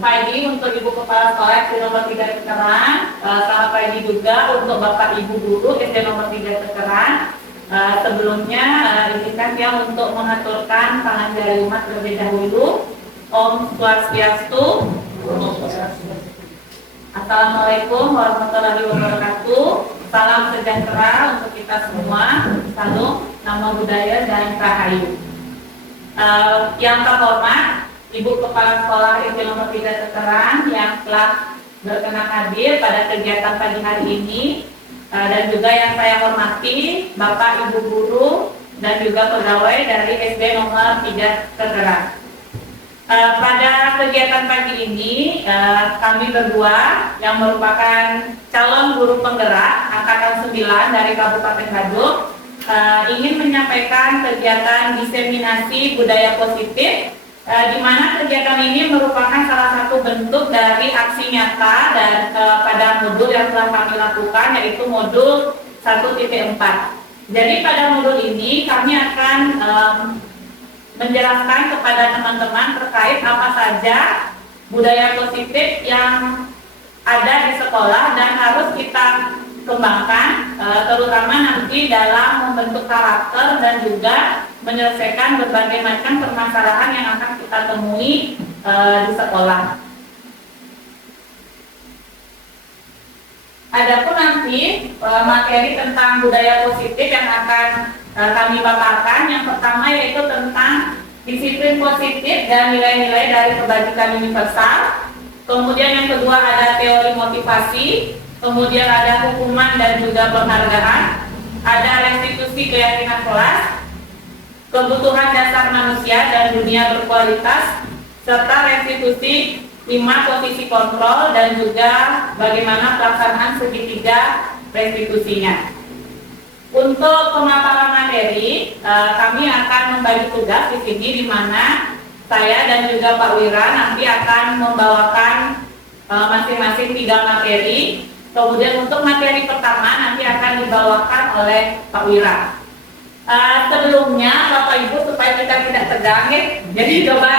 pagi untuk Ibu Kepala Sekolah SD nomor 3 Tekeran. Selamat pagi juga untuk Bapak Ibu Guru SD nomor 3 Tekeran. Sebelumnya izinkan saya untuk mengaturkan tangan jari umat terlebih dahulu. Om Swastiastu. Assalamualaikum warahmatullahi wabarakatuh. Salam sejahtera untuk kita semua. Salam, nama budaya dan rahayu. Yang terhormat Ibu Kepala Sekolah SD nomor 3 Tekeran yang telah berkenan hadir pada kegiatan pagi hari ini, dan juga yang saya hormati Bapak Ibu Guru dan juga pegawai dari SD nomor 3 Tekeran. Pada kegiatan pagi ini kami berdua yang merupakan calon guru penggerak angkatan 9 dari Kabupaten Badung ingin menyampaikan kegiatan diseminasi budaya positif, di mana kegiatan ini merupakan salah satu bentuk dari aksi nyata dan pada modul yang telah kami lakukan, yaitu modul 1.4. Jadi pada modul ini kami akan menjelaskan kepada teman-teman terkait apa saja budaya positif yang ada di sekolah dan harus kita kembangkan, terutama nanti dalam membentuk karakter dan juga menyelesaikan berbagai macam permasalahan yang akan kita temui di sekolah. Adapun nanti materi tentang budaya positif yang akan kami paparkan, yang pertama yaitu tentang disiplin positif dan nilai-nilai dari kebajikan universal. Kemudian yang kedua ada teori motivasi, kemudian ada hukuman dan juga penghargaan, ada restitusi keyakinan kelas, kebutuhan dasar manusia dan dunia berkualitas, serta restitusi 5 posisi kontrol dan juga bagaimana pelaksanaan segitiga restitusinya. Untuk pemaparan materi, kami akan membagi tugas di sini, di mana saya dan juga Pak Wira nanti akan membawakan masing-masing 3 materi. Kemudian untuk materi pertama nanti akan dibawakan oleh Pak Wira. Sebelumnya Bapak Ibu, supaya kita tidak tegang ya, jadi coba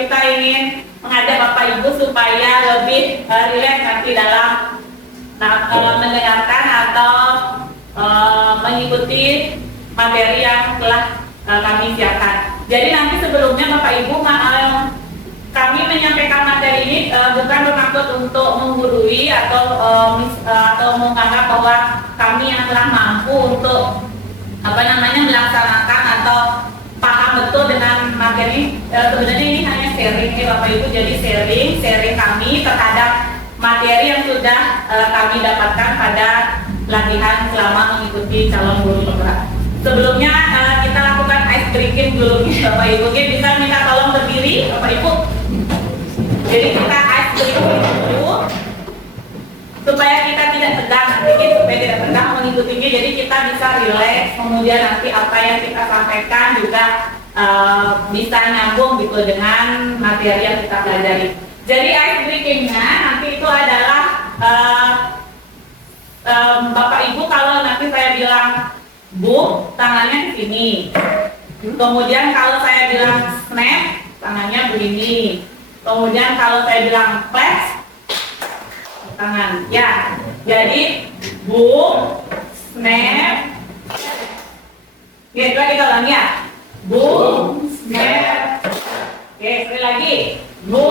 kita ingin mengajak Bapak Ibu supaya lebih rileks nanti dalam mendengarkan atau mengikuti materi yang telah kami siapkan. Jadi nanti sebelumnya Bapak Ibu, kami menyampaikan materi ini bukan bermaksud untuk menggurui atau menganggap bahwa kami yang telah mampu untuk melaksanakan atau paham betul dengan materi. Sebenarnya ini hanya sharing ya Bapak Ibu, jadi sharing kami terhadap materi yang sudah kami dapatkan pada latihan selama mengikuti calon guru penggerak. Sebelumnya kita lakukan ice breaking dulu Bapak Ibu. Oke, bisa minta tolong berdiri Bapak Ibu. Jadi kita ice breaking dulu supaya kita tidak tegang, mengikutinya. Jadi kita bisa rileks, kemudian nanti apa yang kita sampaikan juga bisa nyambung gitu dengan materi yang kita pelajari. Jadi ice breakingnya nanti itu adalah Bapak Ibu, kalau nanti saya bilang Bu, tangannya di sini. Kemudian kalau saya bilang snap, tangannya begini. Kemudian kalau saya bilang flash, tangan. Ya, jadi Bu, snap. Oke, coba kita ulang ya. Bu, snap. Oke, sekali lagi. Bu,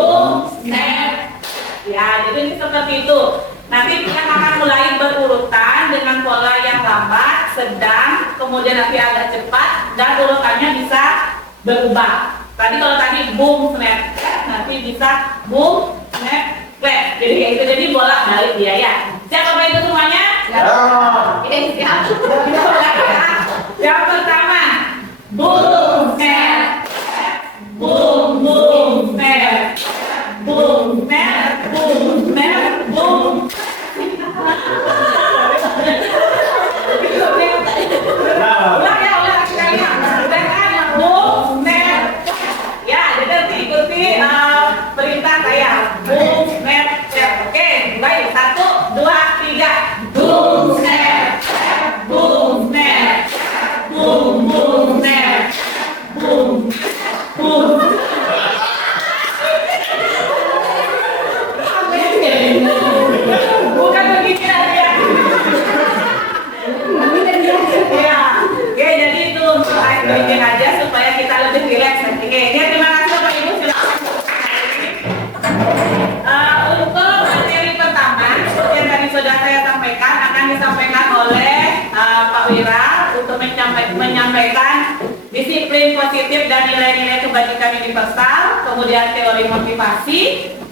snap. Ya, jadi ini seperti itu. Nanti kita akan mulai berurutan dengan pola yang lambat, sedang, kemudian nanti agak cepat, dan urutannya bisa berubah. Tadi kalau tadi boom, snap, nanti bisa boom, snap, flash. Jadi kayak itu, jadi bolak balik dia ya. Siap Bapak Ibu semuanya? Ya. Siap. Yang pertama, boom, snap, boom, boom, snap, boom, snap, boom, snap, boom. Ulang sekali ya. Boom, snap. Ya, jadi ikuti perintah saya. Boom, snap, snap. Oke, baik. 1, 2, 3. Boom, snap, boom, snap, boom, boom, snap, boom, boom. sedikit aja supaya kita lebih rileks. Oke, ya, terima kasih Bapak Ibu. Silakan. Untuk materi pertama, seperti yang tadi sudah saya sampaikan, akan disampaikan oleh Pak Wira untuk menyampaikan disiplin positif dan nilai-nilai kebajikan universal, kemudian teori motivasi,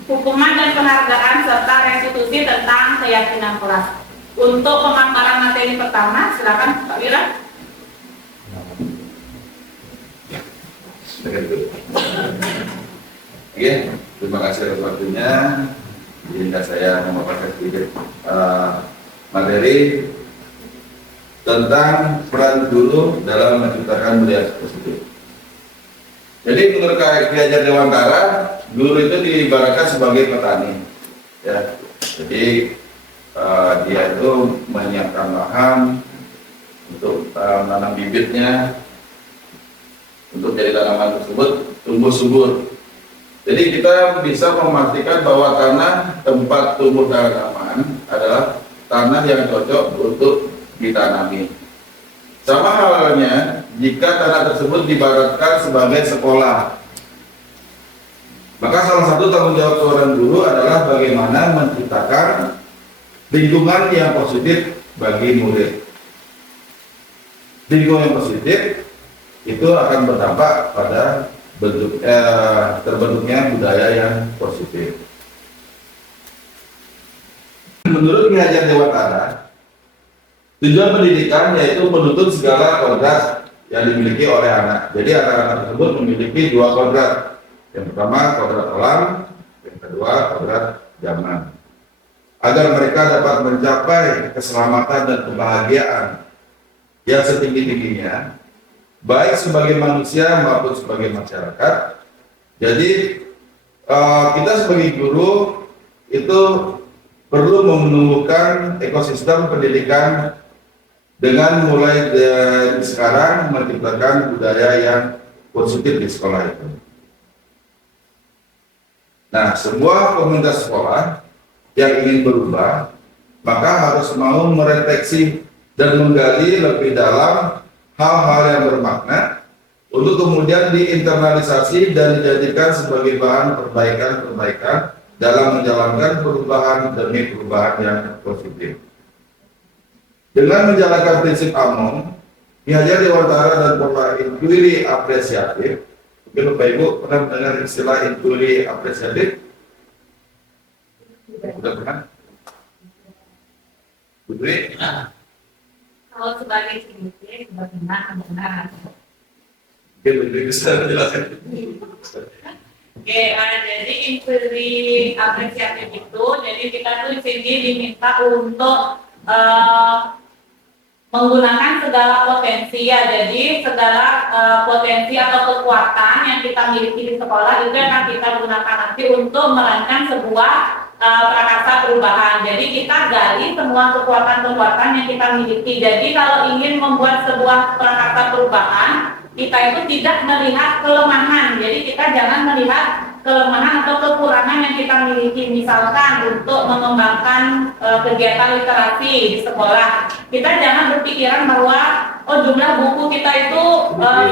hukuman dan penghargaan, serta restitusi tentang keyakinan kelas. Untuk pemaparan materi pertama, silakan Pak Wira. Oke, terima kasih atas waktunya. Izinkan saya memaparkan sedikit materi tentang peran guru dalam menciptakan budaya positif. Jadi menurut Ki Hajar Dewantara, guru itu diibaratkan sebagai petani. Ya, jadi dia itu menyiapkan lahan untuk menanam bibitnya, untuk dari tanaman tersebut tumbuh subur. Jadi kita bisa memastikan bahwa tanah tempat tumbuh tanaman adalah tanah yang cocok untuk ditanami. Sama halnya jika tanah tersebut diibaratkan sebagai sekolah, maka salah satu tanggung jawab seorang guru adalah bagaimana menciptakan lingkungan yang positif bagi murid. Lingkungan yang positif itu akan berdampak pada terbentuknya budaya yang positif. Menurut Ki Hajar Dewantara, tujuan pendidikan yaitu menuntut segala kodrat yang dimiliki oleh anak. Jadi anak-anak tersebut memiliki dua kodrat. Yang pertama kodrat alam, yang kedua kodrat zaman. Agar mereka dapat mencapai keselamatan dan kebahagiaan yang setinggi-tingginya, baik sebagai manusia maupun sebagai masyarakat. Jadi kita sebagai guru itu perlu menumbuhkan ekosistem pendidikan dengan mulai dari sekarang menciptakan budaya yang positif di sekolah itu. Nah, sebuah komunitas sekolah yang ingin berubah, maka harus mau mereteksi dan menggali lebih dalam hal-hal yang bermakna untuk kemudian diinternalisasi dan dijadikan sebagai bahan perbaikan-perbaikan dalam menjalankan perubahan demi perubahan yang positif. Dengan menjalankan prinsip AMOM, Ki Hajar Dewantara dan pola inquiry apresiatif. Mungkin Bapak Ibu pernah mendengar istilah inquiry apresiatif? Sudah pernah? Putri? Kalau sebagai sedikit, bagaimana? Mungkin Putri bisa menjelaskan. Oke, jadi inquiry apresiatif itu, jadi kita tuh di sini diminta untuk menggunakan segala potensi ya. Jadi segala potensi atau kekuatan yang kita miliki di sekolah itu akan kita gunakan nanti untuk merancang sebuah prakarsa perubahan. Jadi kita gali semua kekuatan-kekuatan yang kita miliki. Jadi kalau ingin membuat sebuah prakarsa perubahan, kita itu tidak melihat kelemahan. Jadi kita jangan melihat kelemahan atau kekurangan yang kita miliki. Misalkan untuk mengembangkan kegiatan literasi di sekolah, kita jangan berpikiran bahwa jumlah buku kita itu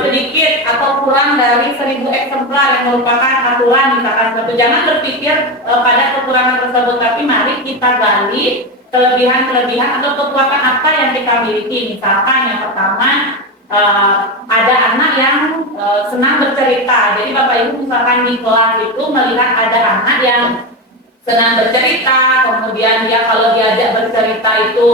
sedikit atau kurang dari 1000 eksemplar yang merupakan aturan misalkan seperti. Jangan berpikir pada kekurangan tersebut, tapi mari kita gali kelebihan-kelebihan atau kekuatan apa yang kita miliki. Misalkan yang pertama, ada anak yang senang bercerita. Jadi Bapak Ibu misalkan di kelas itu melihat ada anak yang senang bercerita, kemudian dia kalau diajak bercerita itu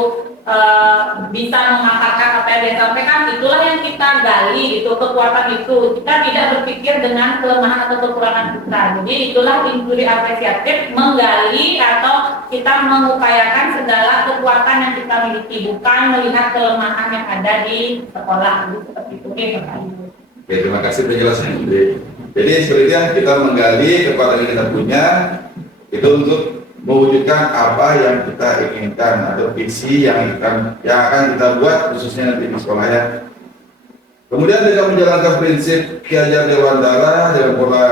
bisa memaparkan apa yang dia sampaikan, itulah yang kita gali, itu kekuatan itu. Kita tidak berpikir dengan kelemahan atau kekurangan kita. Jadi itulah inquiry apresiatif, menggali atau kita mengupayakan segala kekuatan yang kita miliki, bukan melihat kelemahan yang ada di sekolah. Seperti itu. Oke, terima kasih penjelasannya. Jadi sebenarnya kita menggali kekuatan yang kita punya itu untuk mewujudkan apa yang kita inginkan atau visi yang akan kita buat khususnya nanti di sekolah ya. Kemudian dengan menjalankan prinsip Ki Hajar Dewantara dengan pola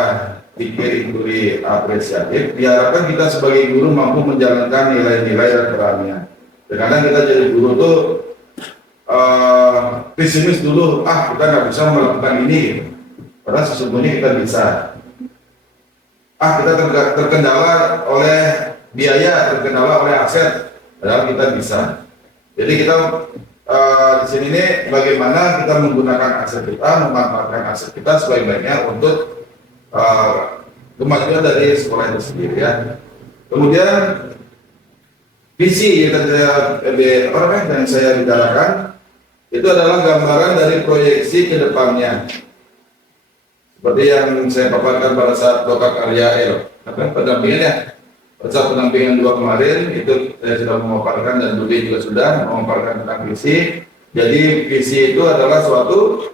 pikir inquiry apresiatif, diharapkan kita sebagai guru mampu menjalankan nilai-nilai dan perannya. Kadang kita jadi guru tuh pesimis dulu, kita nggak bisa melakukan ini, gitu. Padahal sesungguhnya kita bisa. Kita terkendala oleh biaya, terkendala oleh aset, padahal kita bisa. Jadi kita di sini nih bagaimana kita menggunakan aset kita, memanfaatkan aset kita sebaik-baiknya untuk kemajuan dari sekolah itu sendiri ya. Kemudian visi yang saya bicarakan itu adalah gambaran dari proyeksi ke depannya. Seperti yang saya paparkan pada saat lokal karya pendampingan ya. Pada saat pendampingan 2 kemarin itu saya sudah memaparkan dan Budi juga sudah memaparkan tentang visi. Jadi visi itu adalah suatu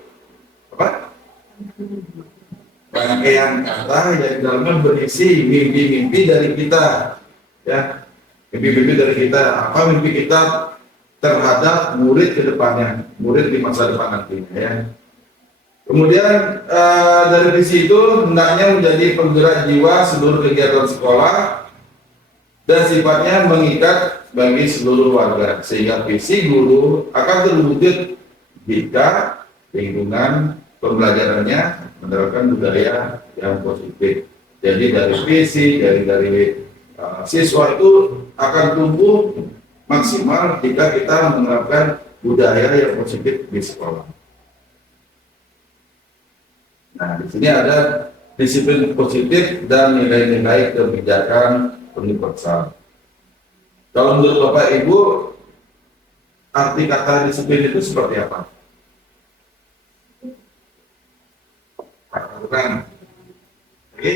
rangkaian kata yang dalamnya berisi mimpi-mimpi dari kita ya. Mimpi-mimpi dari kita, apa mimpi kita terhadap murid ke depannya, murid di masa depan nantinya ya. Kemudian dari visi itu hendaknya menjadi penggerak jiwa seluruh kegiatan sekolah dan sifatnya mengikat bagi seluruh warga, sehingga visi guru akan terwujud jika lingkungan pembelajarannya menerapkan budaya yang positif. Jadi dari visi, dari siswa itu akan tumbuh maksimal jika kita menerapkan budaya yang positif di sekolah. Nah, di sini ada disiplin positif dan nilai-nilai kebijakan universal. Kalau menurut Bapak Ibu, arti kata disiplin itu seperti apa? Aturan, oke,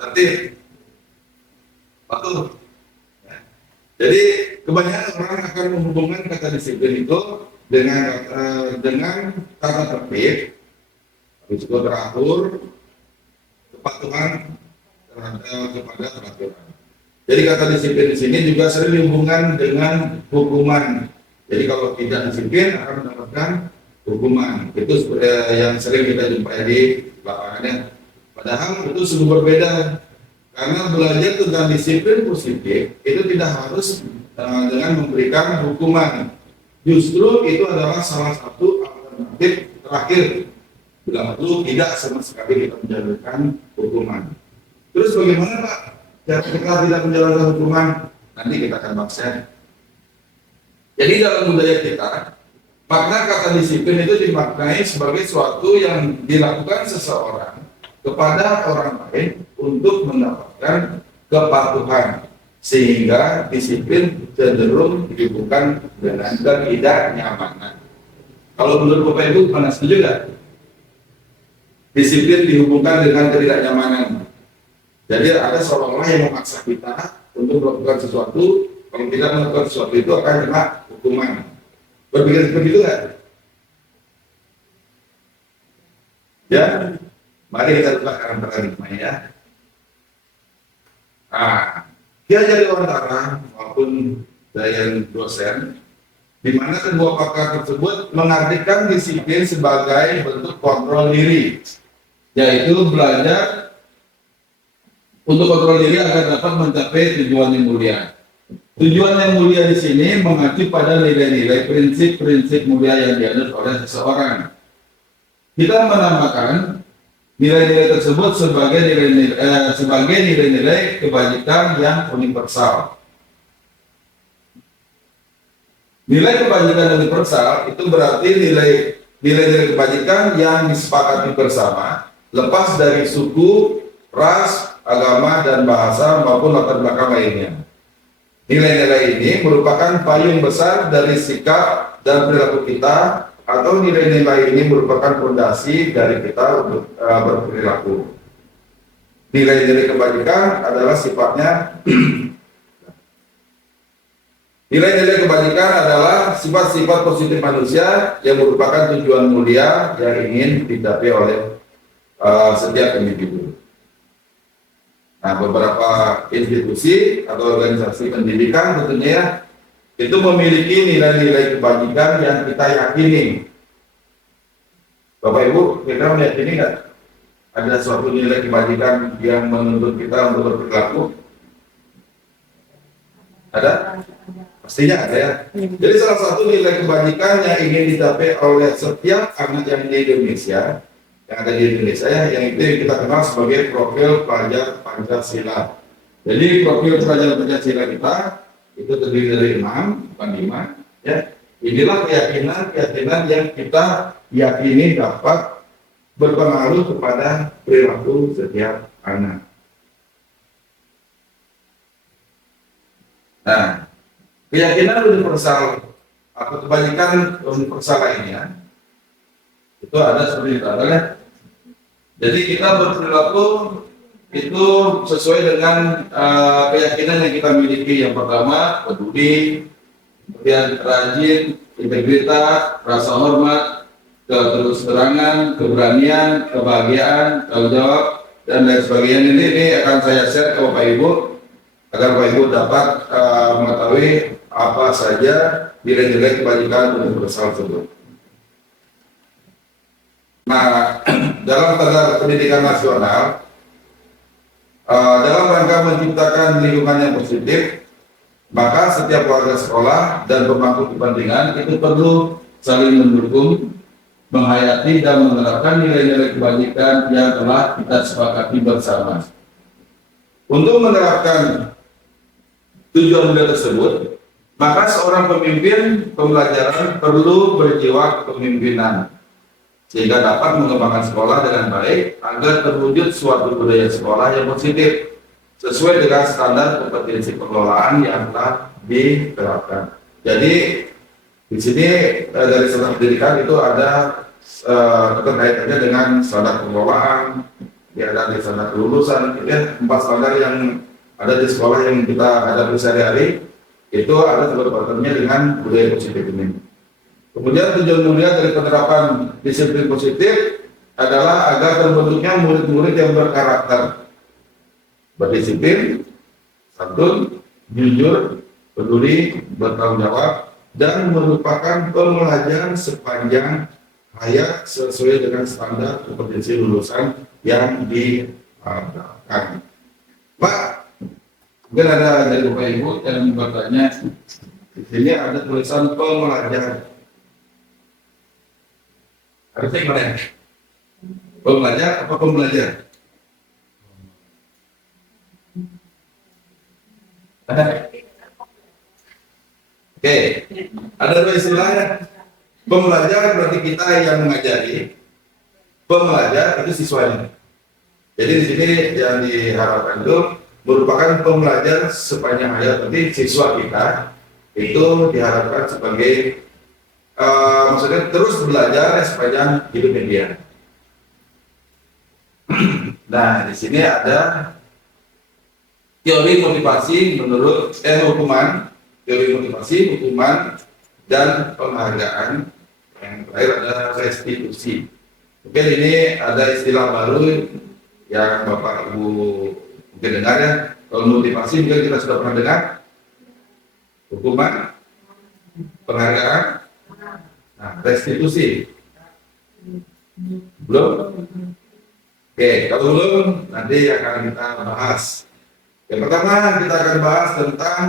tertib, patuh. Jadi kebanyakan orang akan menghubungkan kata disiplin itu dengan kata tertib, risiko teratur, kepatuhan kepada peraturan. Jadi kata disiplin di sini juga sering dihubungkan dengan hukuman. Jadi kalau tidak disiplin akan mendapatkan hukuman. Itu yang sering kita jumpai di lapangannya. Padahal itu sungguh berbeda. Karena belajar tentang disiplin positif itu tidak harus dengan memberikan hukuman. Justru itu adalah salah satu alternatif terakhir. Bila perlu tidak sama sekali kita menjalankan hukuman. Terus bagaimana Pak? Cara kita tidak menjalankan hukuman? Nanti kita akan bahas ya. Jadi dalam budaya kita, makna kata disiplin itu dimaknai sebagai suatu yang dilakukan seseorang kepada orang lain untuk mendapatkan kepatuhan, sehingga disiplin cenderung dihubungkan dengan ketidaknyamanan. Kalau menurut Bapak Ibu, mana setuju nggak? Disiplin dihubungkan dengan ketidaknyamanan. Jadi ada seolah-olah yang memaksa kita untuk melakukan sesuatu. Kalau tidak melakukan sesuatu itu akan kena hukuman. Berpikir seperti itu nggak? Ya, mari kita buka paradigmanya ya. Ki Hajar Dewantara maupun Dayan dosen, di mana kedua pakar tersebut mengartikan disiplin sebagai bentuk kontrol diri, yaitu belajar untuk kontrol diri agar dapat mencapai tujuan yang mulia. Tujuan yang mulia di sini mengacu pada nilai-nilai prinsip-prinsip mulia yang dianut oleh seseorang. Kita menamakan nilai-nilai tersebut sebagai nilai-nilai kebajikan yang universal. Nilai kebajikan universal itu berarti nilai-nilai kebajikan yang disepakati bersama, lepas dari suku, ras, agama, dan bahasa maupun latar belakang lainnya. Nilai-nilai ini merupakan payung besar dari sikap dan perilaku kita, atau nilai-nilai ini merupakan fondasi dari kita untuk berperilaku. Nilai-nilai kebajikan adalah sifatnya nilai-nilai kebajikan adalah sifat-sifat positif manusia yang merupakan tujuan mulia yang ingin dicapai oleh setiap individu. Nah, beberapa institusi atau organisasi pendidikan tentunya itu memiliki nilai-nilai kebajikan yang kita yakini. Bapak Ibu, kita meyakini nggak ada suatu nilai kebajikan yang menuntut kita untuk berperilaku? Ada? pastinya ada ya. Jadi salah satu nilai kebajikan yang ingin dicapai oleh setiap anak yang di Indonesia, yang ada di Indonesia ya, yang itu yang kita kenal sebagai profil pelajar Pancasila. Jadi profil pelajar Pancasila kita itu terdiri dari 6, bukan 5 ya. Inilah keyakinan yang kita yakini dapat berpengaruh kepada perilaku setiap anak. Nah, keyakinan universal atau kebajikan universal lainnya itu ada seperti itu ya. Jadi kita berperilaku itu sesuai dengan keyakinan yang kita miliki. Yang pertama, peduli, kemudian rajin, integritas, rasa hormat, terus terangan, keberanian, kebahagiaan, tanggung jawab, dan lain sebagainya. Ini akan saya share ke Bapak Ibu agar Bapak Ibu dapat mengetahui apa saja nilai-nilai kebajikan universal tersebut. Nah, dalam standar pendidikan nasional, dalam rangka menciptakan lingkungan yang positif, maka setiap warga sekolah dan pemangku kepentingan itu perlu saling mendukung, menghayati dan menerapkan nilai-nilai kebajikan yang telah kita sepakati bersama. Untuk menerapkan tujuan mulia tersebut, maka seorang pemimpin pembelajaran perlu berjiwa kepemimpinan sehingga dapat mengembangkan sekolah dengan baik agar terwujud suatu budaya sekolah yang positif sesuai dengan standar kompetensi pengelolaan yang telah diterapkan. Jadi di sini dari standar pendidikan itu ada keterkaitannya dengan standar pengelolaan, ya ada di standar kelulusan, ya 4 standar yang ada di sekolah yang kita hadapi sehari-hari itu ada terkaitannya dengan budaya positif ini. Kemudian tujuan mulia dari penerapan disiplin positif adalah agar terbentuknya murid-murid yang berkarakter, berdisiplin, santun, jujur, peduli, bertanggung jawab, dan merupakan pembelajaran sepanjang hayat sesuai dengan standar kompetensi lulusan yang diharapkan. Pak, mungkin ada dari Bapak Ibu yang bertanya, di sini ada tulisan pembelajaran. Harusnya gimana? Pembelajar apa pembelajar? Oke, ada 2 istilahnya. Pembelajar berarti kita yang mengajari, pembelajar itu siswanya. Jadi di sini yang diharapkan itu merupakan pembelajar sepanjang hayat, nanti siswa kita itu diharapkan sebagai maksudnya terus belajar sepanjang hidupnya dia. Nah, di sini ada teori motivasi menurut teori motivasi, hukuman, dan penghargaan. Yang terakhir ada restitusi. Mungkin ini ada istilah baru yang Bapak Ibu mungkin dengar ya. Kalau motivasi mungkin kita sudah pernah dengar. Hukuman, penghargaan. Nah, restitusi belum? Oke, kalau belum nanti akan kita bahas. Yang pertama kita akan bahas tentang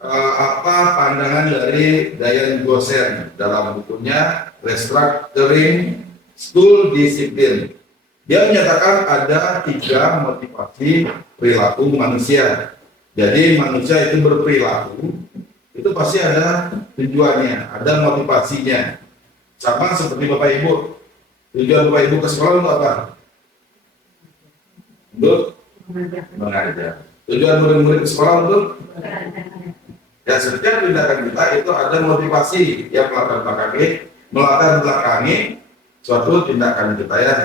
apa pandangan dari Diane Gosen dalam bukunya Restructuring School Discipline. Dia menyatakan ada 3 motivasi perilaku manusia. Jadi manusia itu berperilaku itu pasti ada tujuannya, ada motivasinya. Sama seperti Bapak Ibu. Tujuan Bapak Ibu ke sekolah untuk apa? Untuk mengajar. Tujuan murid-murid ke sekolah untuk ya, setiap tindakan kita itu ada motivasi yang melatar belakangi suatu tindakan kita ya.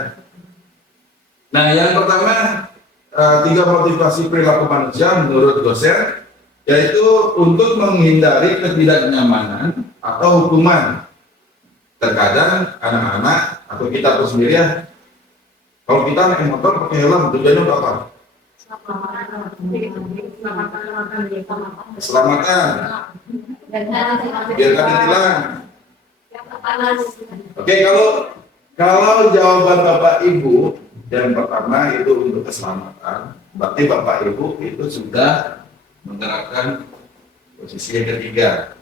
Nah, yang pertama 3 motivasi perilaku manusia menurut dosen yaitu untuk menghindari ketidaknyamanan atau hukuman. Terkadang anak-anak atau kita sendiri ya, kalau kita naik motor pakai helm tujuannya untuk apa? Keselamatan. Biar kan ditilang. Oke, kalau jawaban Bapak Ibu yang pertama itu untuk keselamatan, berarti Bapak Ibu itu sudah menerapkan Posisi yang ketiga,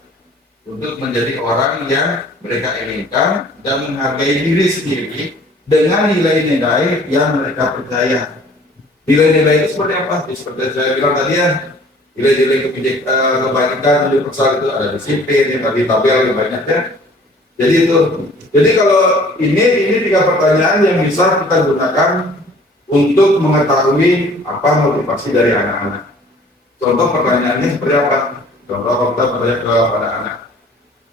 untuk menjadi orang yang mereka inginkan dan menghargai diri sendiri dengan nilai-nilai yang mereka percaya. Nilai-nilai itu seperti apa? Seperti saya bilang tadi ya, nilai-nilai kebaikan, universal itu ada disiplin, yang tadi tabel yang banyak ya. Jadi kalau ini 3 pertanyaan yang bisa kita gunakan untuk mengetahui apa motivasi dari anak-anak. Contoh pertanyaannya seperti apa? Contoh kita bertanya kepada anak,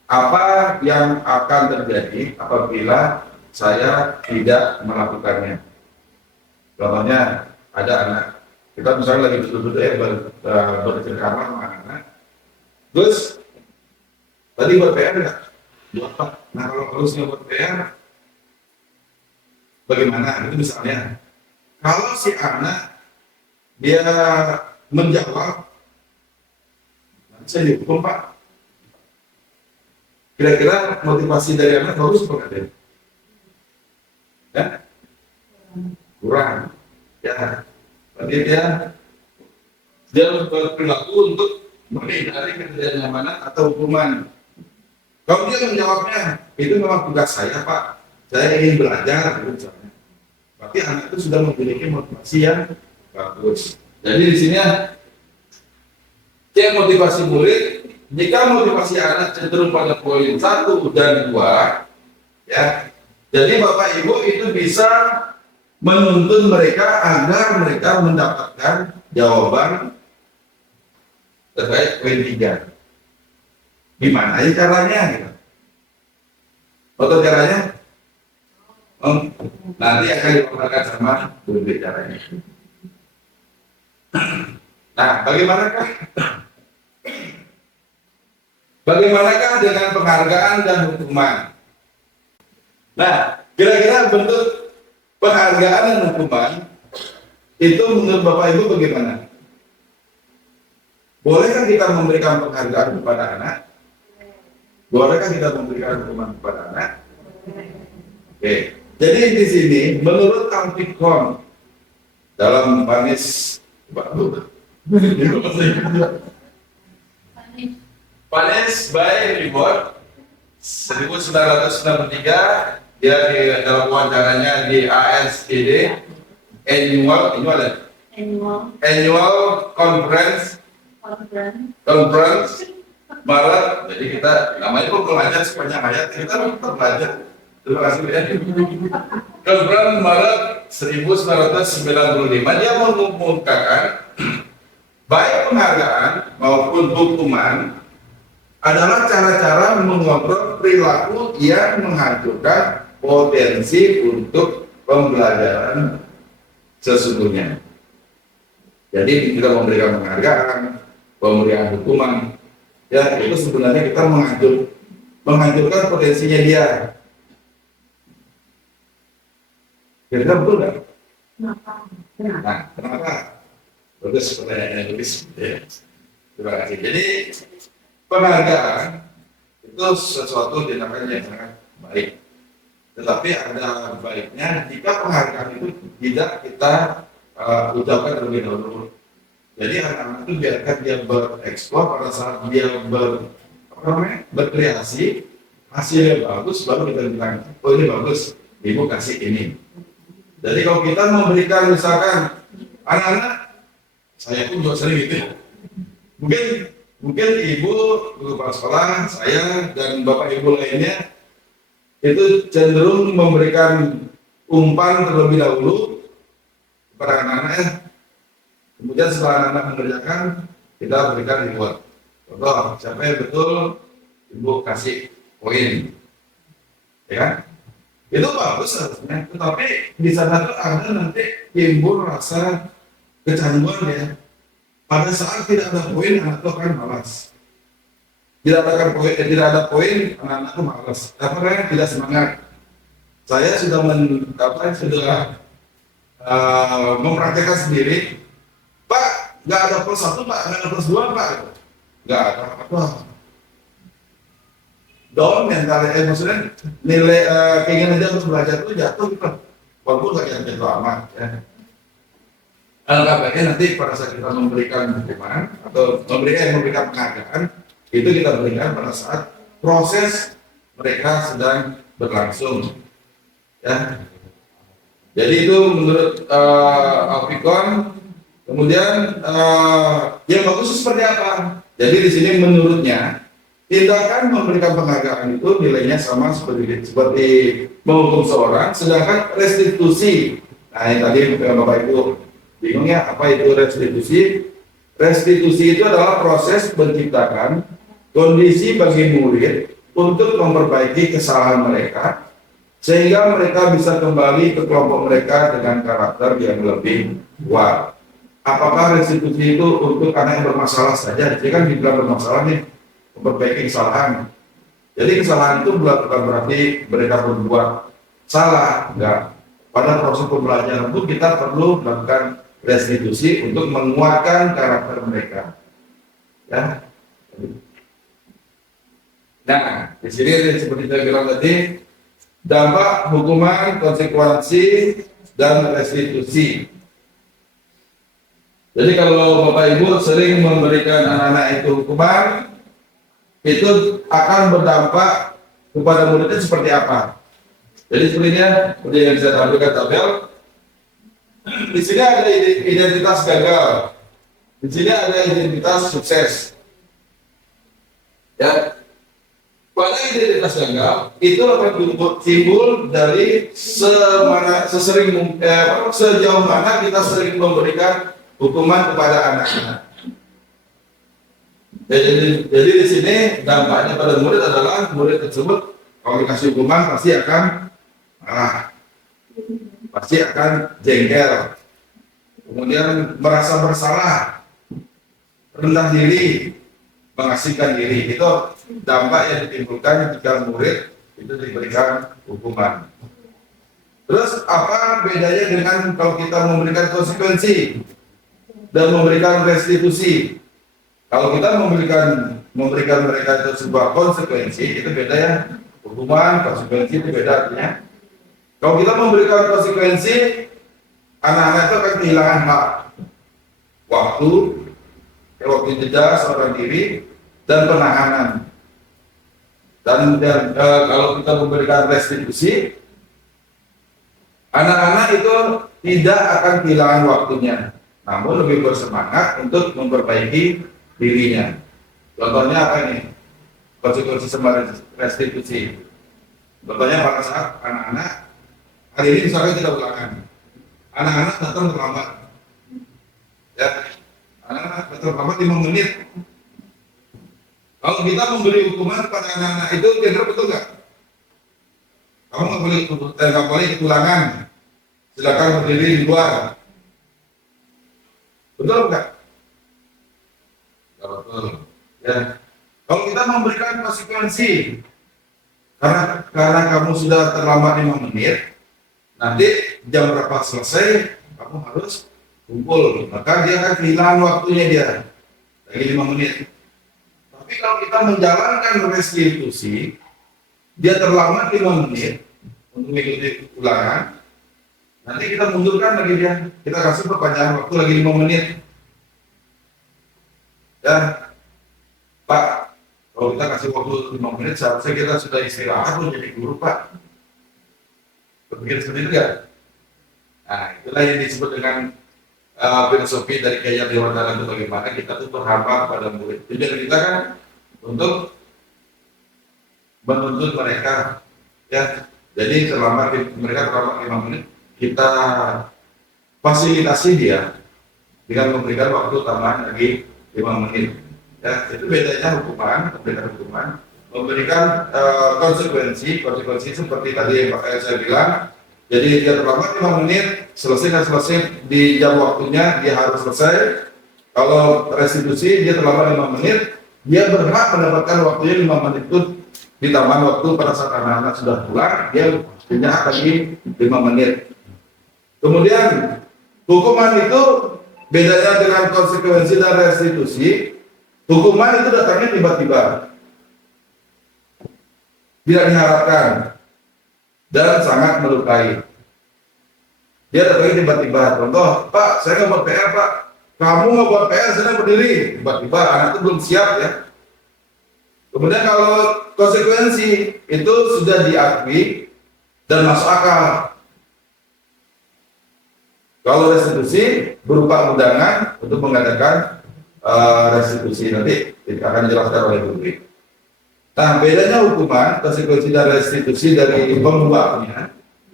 apa yang akan terjadi apabila saya tidak melakukannya? Contohnya ada anak, kita misalnya lagi duduk-duduk ya bercengkrama sama anak. Terus tadi buat PR enggak? Buat apa? Nah kalau harusnya buat PR, bagaimana? Itu misalnya, kalau si anak dia menjawab, saya dihukum Pak. Kira-kira motivasi dari anak bagus apa enggak? Ya? Kurang. Ya, berarti dia berperilaku untuk menghindari ketidaknyamanan atau hukuman. Kalau dia menjawabnya, itu memang tugas saya Pak, saya ingin belajar, misalnya. Berarti anak itu sudah memiliki motivasi yang bagus. Jadi di sini cek motivasi murid. Jika motivasi anak cenderung pada poin 1 dan 2, ya, jadi Bapak Ibu itu bisa menuntun mereka agar mereka mendapatkan jawaban terkait poin 3. Gimana ya caranya? Gitu. Atau caranya? Nanti akan dipaparkan sama guru caranya. Nah, bagaimanakah dengan penghargaan dan hukuman? Nah, kira-kira bentuk penghargaan dan hukuman itu menurut Bapak Ibu bagaimana? Bolehkah kita memberikan penghargaan kepada anak? Bolehkah kita memberikan hukuman kepada anak? Oke. Jadi di sini menurut Alfikon dalam Panis by Reward 1993, dia di dalam wawancaranya di ASED annual conference Maret. Jadi kita namanya kok belajar sepanjang ayat, kita tetap belajar. Terima kasih ya. Conference Maret 1995, dia mengumumkan baik penghargaan maupun hukuman adalah cara-cara mengontrol perilaku yang menghancurkan potensi untuk pembelajaran sesungguhnya. Jadi kita memberikan penghargaan, pemberian hukuman, ya itu sebenarnya kita menghancurkan potensinya dia. Kira-kira betul nggak? Nah, kenapa? Bagus pertanyaannya, bagus. Ya. Terima kasih. Jadi penghargaan itu sesuatu tindakan yang sangat baik. Tetapi ada baiknya jika penghargaan itu tidak kita ucapkan terlebih dahulu. Jadi anak-anak itu biarkan dia bereksplor, pada saat dia berkreasi, hasilnya bagus, baru kita bilang, oh ini bagus, ibu kasih ini. Jadi kalau kita memberikan misalkan anak-anak, saya pun juga sering gitu ya. Mungkin ibu, guru kepala sekolah, saya dan bapak ibu lainnya itu cenderung memberikan umpan terlebih dahulu kepada anak-anaknya. Kemudian setelah anak-anak mengerjakan, kita berikan reward. Contoh, siapa yang betul, ibu kasih poin, ya kan? Itu bagus harusnya. Tetapi di sana tuh ada nanti timbul rasa kecanduan ya. Pada saat tidak ada poin, anak itu akan malas. Tidak ada poin, anak-anak itu malas. Karena tidak semangat. Saya sudah mempraktekkan sendiri. Pak, nggak ada plus 1 Pak, nggak ada plus 2 Pak. Nggak ada apa-apa. Down mentalnya, maksudnya nilai keinginan dia untuk belajar itu jatuh gitu. Walaupun nggak jatuh amat ya. Alangkah baiknya nanti pada saat kita memberikan hukuman atau memberikan penghargaan, itu kita berikan pada saat proses mereka sedang berlangsung. Ya. Jadi itu menurut Alfikon. Kemudian yang bagus seperti apa? Jadi di sini menurutnya tindakan memberikan penghargaan itu nilainya sama seperti menghukum seorang, sedangkan restitusi. Nah, yang tadi Bapak Ibu bingung ya, apa itu restitusi? Restitusi itu adalah proses menciptakan kondisi bagi murid untuk memperbaiki kesalahan mereka, sehingga mereka bisa kembali ke kelompok mereka dengan karakter yang lebih kuat. Apakah restitusi itu untuk anak yang bermasalah saja? Jadi kan dibilang bermasalah nih, memperbaiki kesalahan. Jadi kesalahan itu bukan berarti mereka berbuat salah, enggak. Pada proses pembelajaran itu kita perlu melakukan restitusi untuk menguatkan karakter mereka. Ya. Nah, di sini seperti saya bilang tadi, dampak, hukuman, konsekuensi, dan restitusi. Jadi kalau Bapak Ibu sering memberikan anak-anak itu hukuman, itu akan berdampak kepada muridnya seperti apa? Jadi sebenarnya seperti yang saya tampilkan tabel, di sini ada identitas gagal, di sini ada identitas sukses. Ya, pada identitas gagal itu akan timbul dari sejauh mana kita sering memberikan hukuman kepada anak-anak. Jadi di sini dampaknya pada murid adalah murid tersebut kalau dikasih hukuman pasti akan marah, pasti akan jengkel, kemudian merasa bersalah, rendah diri, mengasingkan diri. Itu dampak yang ditimbulkan jika murid itu diberikan hukuman. Terus apa bedanya dengan kalau kita memberikan konsekuensi dan memberikan restitusi? Kalau kita memberikan mereka itu sebuah konsekuensi, itu beda ya. Hukuman, konsekuensi itu beda artinya. Kalau kita memberikan konsekuensi, anak-anak itu akan kehilangan hak, waktu jeda seorang diri, dan penahanan. Dan kalau kita memberikan restitusi, anak-anak itu tidak akan kehilangan waktunya, namun lebih bersemangat untuk memperbaiki dirinya. Contohnya apa ini? Konsekuensi sama restitusi. Contohnya pada saat anak-anak hari ini misalkan kita ulangan, anak-anak datang terlambat, ya, anak-anak datang terlambat 5 menit. Kalau kita memberi hukuman pada anak-anak itu, kira-kira betul nggak? Kamu nggak boleh ulangan, silakan berdiri di luar. Betul nggak? Betul. Ya. Kalau kita memberikan konsekuensi, karena kamu sudah terlambat 5 menit, nanti jam berapa selesai, kamu harus kumpul. Maka dia akan kehilangan waktunya dia lagi 5 menit. Tapi kalau kita menjalankan restitusi, dia terlambat 5 menit untuk mengikuti ulangan, nanti kita mundurkan lagi dia. Kita kasih perpanjangan waktu lagi 5 menit. Ya, Pak, kalau kita kasih waktu 5 menit, seharusnya kita sudah istirahat menjadi guru, Pak. Berpikir seperti itu kan? Nah, itulah yang disebut dengan filosofi dari Kiai Dewantara itu, bagaimana kita tuh berharap pada murid. Tujuan kita kan untuk menuntut mereka, ya. Jadi selama mereka terlambat 5 menit, kita fasilitasi dia dengan memberikan waktu tambahan lagi 5 menit. Ya, itu bedanya memberikan konsekuensi seperti tadi yang saya bilang. Jadi dia terlambat 5 menit, selesai di jam waktunya dia harus selesai. Kalau restitusi dia terlambat 5 menit, dia berhak mendapatkan waktunya 5 menit itu ditambah waktu pada saat anak-anak sudah pulang, dia punya hak lagi 5 menit. Kemudian hukuman itu bedanya dengan konsekuensi dan restitusi. Hukuman itu datangnya tiba-tiba, tidak diharapkan, dan sangat melukai. Dia datangnya tiba-tiba. Contoh, Pak, saya nggak buat PR, Pak. Kamu nggak buat PR, saya berdiri. Tiba-tiba anak itu belum siap ya. Kemudian kalau konsekuensi itu sudah diakui dan masuk akal. Kalau restitusi berupa undangan untuk mengadakan restitusi, nanti akan dijelaskan oleh publik. Nah, bedanya hukuman, konsekuensi dan restitusi dari pembuatnya.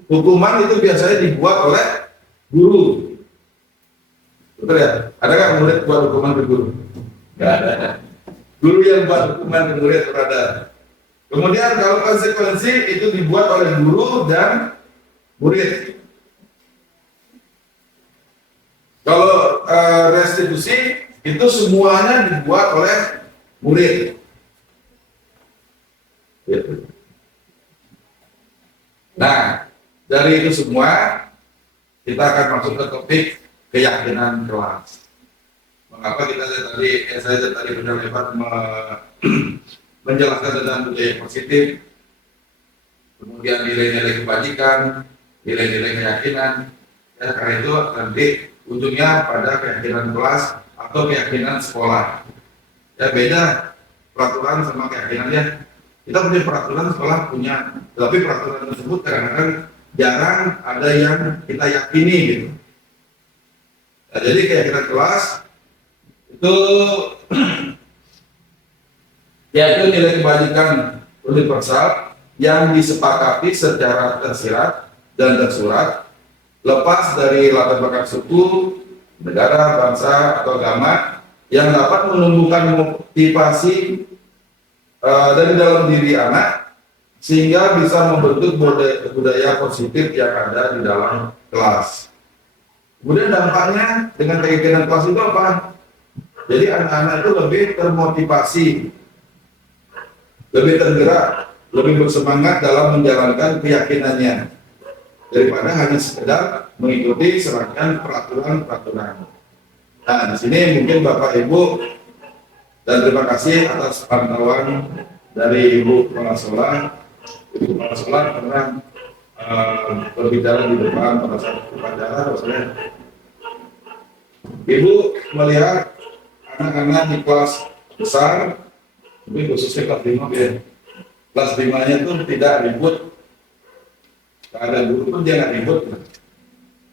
Hukuman itu biasanya dibuat oleh guru. Betul ya? Ada nggak murid buat hukuman ke guru? Nggak ada. Guru yang buat hukuman ke murid berada. Kemudian kalau konsekuensi itu dibuat oleh guru dan murid. Kalau restitusi itu semuanya dibuat oleh murid. Gitu. Nah, dari itu semua kita akan masuk ke topik keyakinan kelas. Mengapa saya tadi benar lebar menjelaskan tentang budaya positif, kemudian nilai-nilai kebajikan, nilai-nilai keyakinan. Ya, karena itu nanti ujungnya pada keyakinan kelas atau keyakinan sekolah. Ya, beda peraturan sama keyakinannya. Kita punya peraturan, sekolah punya, tapi peraturan tersebut kadang-kadang jarang ada yang kita yakini gitu. Nah, jadi keyakinan kelas itu yaitu nilai kebajikan universal yang disepakati secara tersirat dan tersurat, lepas dari latar belakang suku, negara, bangsa, atau agama, yang dapat menumbuhkan motivasi dari dalam diri anak sehingga bisa membentuk budaya positif yang ada di dalam kelas. Kemudian dampaknya dengan keyakinan kelas itu apa? Jadi anak-anak itu lebih termotivasi, lebih tergerak, lebih bersemangat dalam menjalankan keyakinannya daripada hanya sekedar mengikuti serangkaian peraturan-peraturan. Nah, di sini mungkin Bapak Ibu, dan terima kasih atas pantauan dari Ibu Kepala Sekolah. Ibu Kepala Sekolah pernah berbicara di depan pada saat upacara. Ibu melihat anak-anak di kelas besar, tapi khususnya kelas 5 ya. Kelas 5-nya tuh tidak ribut. Tidak ada guru pun dia nggak ribut.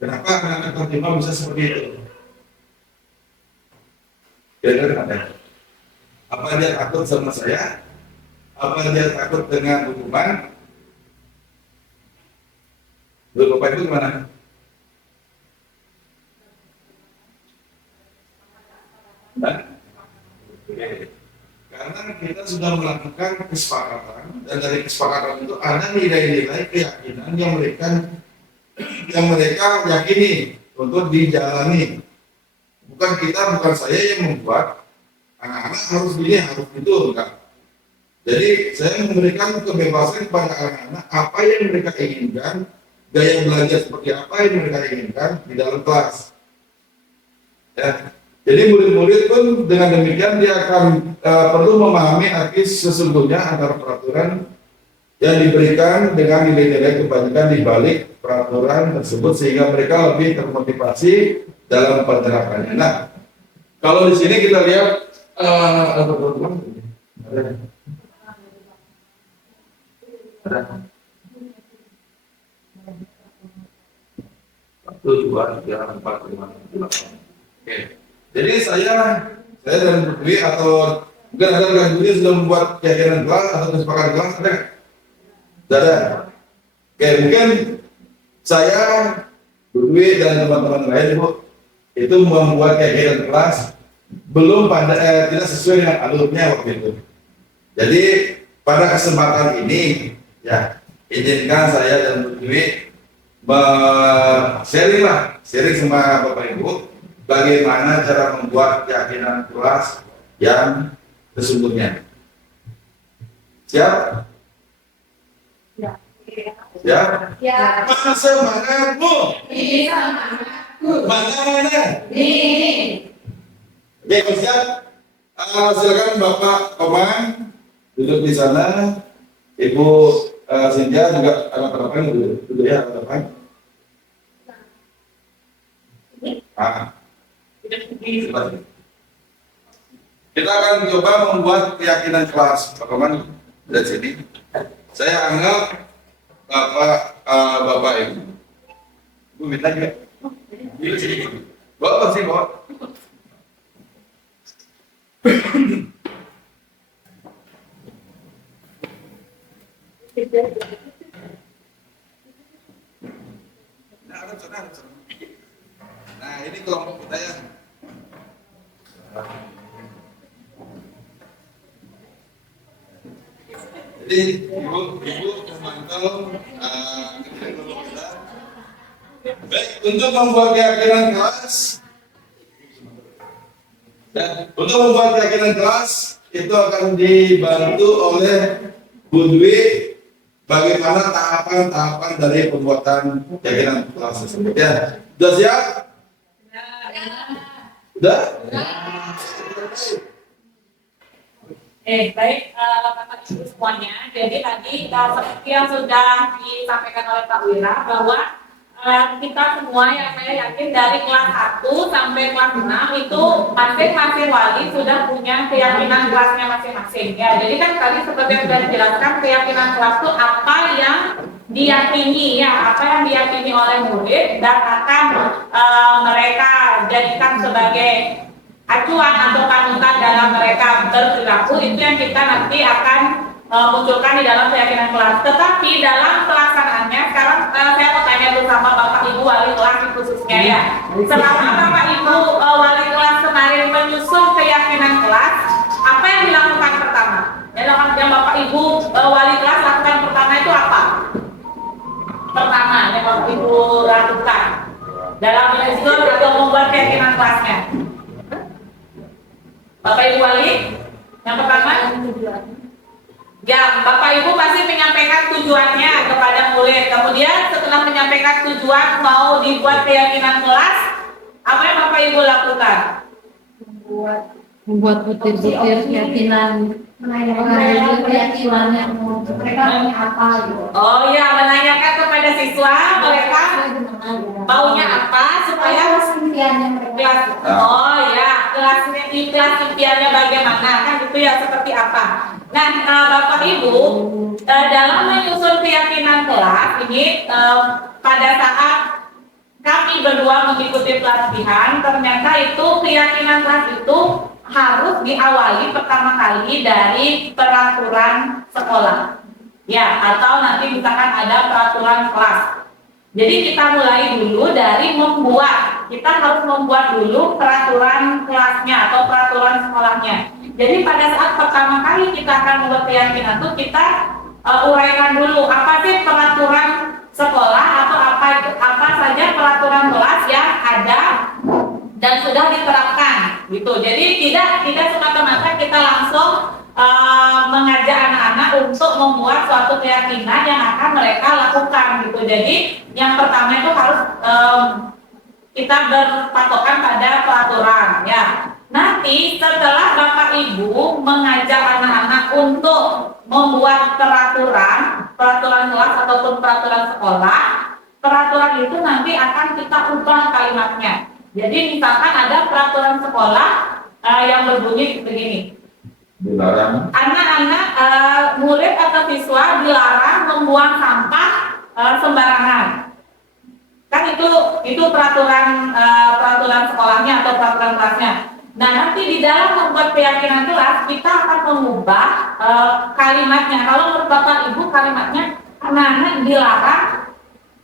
Kenapa anak-anak kelas 5 bisa seperti itu? Kira-kira ada. Apa dia takut sama saya? Apa dia takut dengan hukuman? Menurut Bapak itu gimana? Nah, karena kita sudah melakukan kesepakatan, dan dari kesepakatan itu ada nilai-nilai keyakinan yang mereka yakini untuk dijalani. Bukan saya yang membuat anak-anak harus begini, harus itu, enggak. Jadi saya memberikan kebebasan kepada anak-anak apa yang mereka inginkan, gaya belajar seperti apa yang mereka inginkan di dalam kelas. Ya. Jadi murid-murid pun dengan demikian dia akan perlu memahami arti sesungguhnya antara peraturan yang diberikan dengan nilai-nilai kebajikan di balik peraturan tersebut sehingga mereka lebih termotivasi dalam penerapannya. Nah, kalau di sini kita lihat ada. 1, 2, 3, 4, 5, 6. Oke. Jadi saya dan Dwi atau mungkin ada yang Dwi sudah membuat keyakinan kelas atau kesepakatan kelas, ada? Tidak ada. Oke, mungkin saya, Dwi dan teman-teman lain Bu, itu membuat keyakinan kelas belum tidak sesuai dengan alurnya waktu itu. Jadi pada kesempatan ini ya izinkan saya dan Dwi sharing sama Bapak Ibu bagaimana cara membuat keyakinan kelas yang sesungguhnya. Siap? Ya. Ya? Ya. Mana semangatmu? Ini semangatku. Mana? Ini. Oke, siap. Silakan Bapak Komang duduk di sana. Ibu Cynthia juga akan depan duduk ya depan. Kita akan coba membuat keyakinan kelas. Teman-teman, dari sini. Saya anggap Bapak Ibu. Bu minta juga. Bawa sih, bawa. Nah, ini kelompok kita ya. Jadi ibu memantau kelompok kita. Baik, untuk membuat keyakinan kelas, untuk membuat keyakinan kelas itu akan dibantu oleh Bu Dwi. Bagaimana tahapan-tahapan dari pembuatan keyakinan kelas tersebut ya? Sudah siap? Sudah? Baik, Bapak Ibu semuanya. Jadi tadi seperti yang sudah disampaikan oleh Pak Wira bahwa kita semua yang saya yakin dari kelas 1 sampai kelas 6 itu masing-masing wali sudah punya keyakinan kelasnya masing-masing. Ya, jadi kan tadi seperti yang sudah dijelaskan keyakinan kelas itu apa yang diyakini ya, apa yang diyakini oleh murid dan akan mereka jadikan sebagai acuan atau panutan dalam mereka berperilaku, itu yang kita nanti akan munculkan di dalam keyakinan kelas. Tetapi dalam pelaksanaannya sekarang saya mau tanya bersama Bapak Ibu wali kelas khususnya ya. Selama Bapak Ibu wali kelas kemarin menyusun keyakinan kelas, apa yang dilakukan pertama? Yang Bapak Ibu wali kelas lakukan pertama itu apa? Pertama yang Bapak Ibu lakukan dalam menyusun atau membuat keyakinan kelasnya. Bapak Ibu wali, yang pertama? Ya, Bapak Ibu pasti menyampaikan tujuannya kepada murid. Kemudian setelah menyampaikan tujuan mau dibuat keyakinan kelas, apa yang Bapak Ibu lakukan? Membuat butir-butir keyakinan, menanyakan keyakinannya mereka maunya apa gitu. Oh ya, menanyakan kepada siswa mereka maunya apa supaya kelas. Oh ya, kelas impiannya bagaimana kan itu ya, seperti apa. Nah, Bapak Ibu dalam menyusun keyakinan kelas ini pada saat kami berdua mengikuti pelatihan, ternyata itu keyakinan kelas itu harus diawali pertama kali dari peraturan sekolah. Ya, atau nanti misalkan ada peraturan kelas. Jadi kita mulai dulu dari kita harus membuat dulu peraturan kelasnya atau peraturan sekolahnya. Jadi pada saat pertama kali kita akan membuat keyakinan itu kita uraikan dulu apa sih peraturan sekolah atau apa saja peraturan kelas yang ada dan sudah diterapkan gitu. Jadi tidak semata-mata kita langsung mengajak anak-anak untuk membuat suatu keyakinan yang akan mereka lakukan gitu. Jadi yang pertama itu harus kita berpatokan pada peraturan ya. Nanti setelah Bapak Ibu mengajak anak-anak untuk membuat peraturan kelas ataupun peraturan sekolah, peraturan itu nanti akan kita ubah kalimatnya. Jadi misalkan ada peraturan sekolah yang berbunyi begini. Dilarang. Anak-anak murid atau siswa dilarang membuang sampah sembarangan. Kan itu peraturan sekolahnya atau peraturan kelasnya. Nah, nanti di dalam membuat keyakinan kelas kita akan mengubah kalimatnya. Kalau menurut Bapak Ibu kalimatnya anak-anak dilarang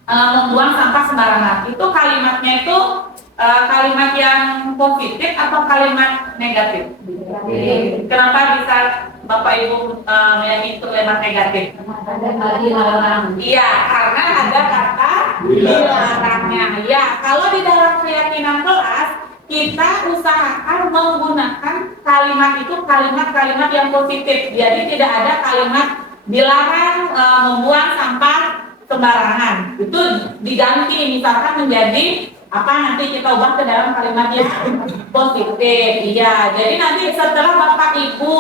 membuang sampah sembarangan. Itu kalimatnya itu kalimat yang positif atau kalimat negatif? Kenapa bisa Bapak Ibu meyakini itu kalimat negatif? Iya, karena ada kata dilarangnya. Ya, kalau di dalam keyakinan kelas kita usahakan menggunakan kalimat itu kalimat-kalimat yang positif. Jadi tidak ada kalimat dilarang membuang sampah sembarangan. Itu diganti misalkan menjadi apa, nanti kita ubah ke dalam kalimat yang positif. Iya, jadi nanti setelah Bapak Ibu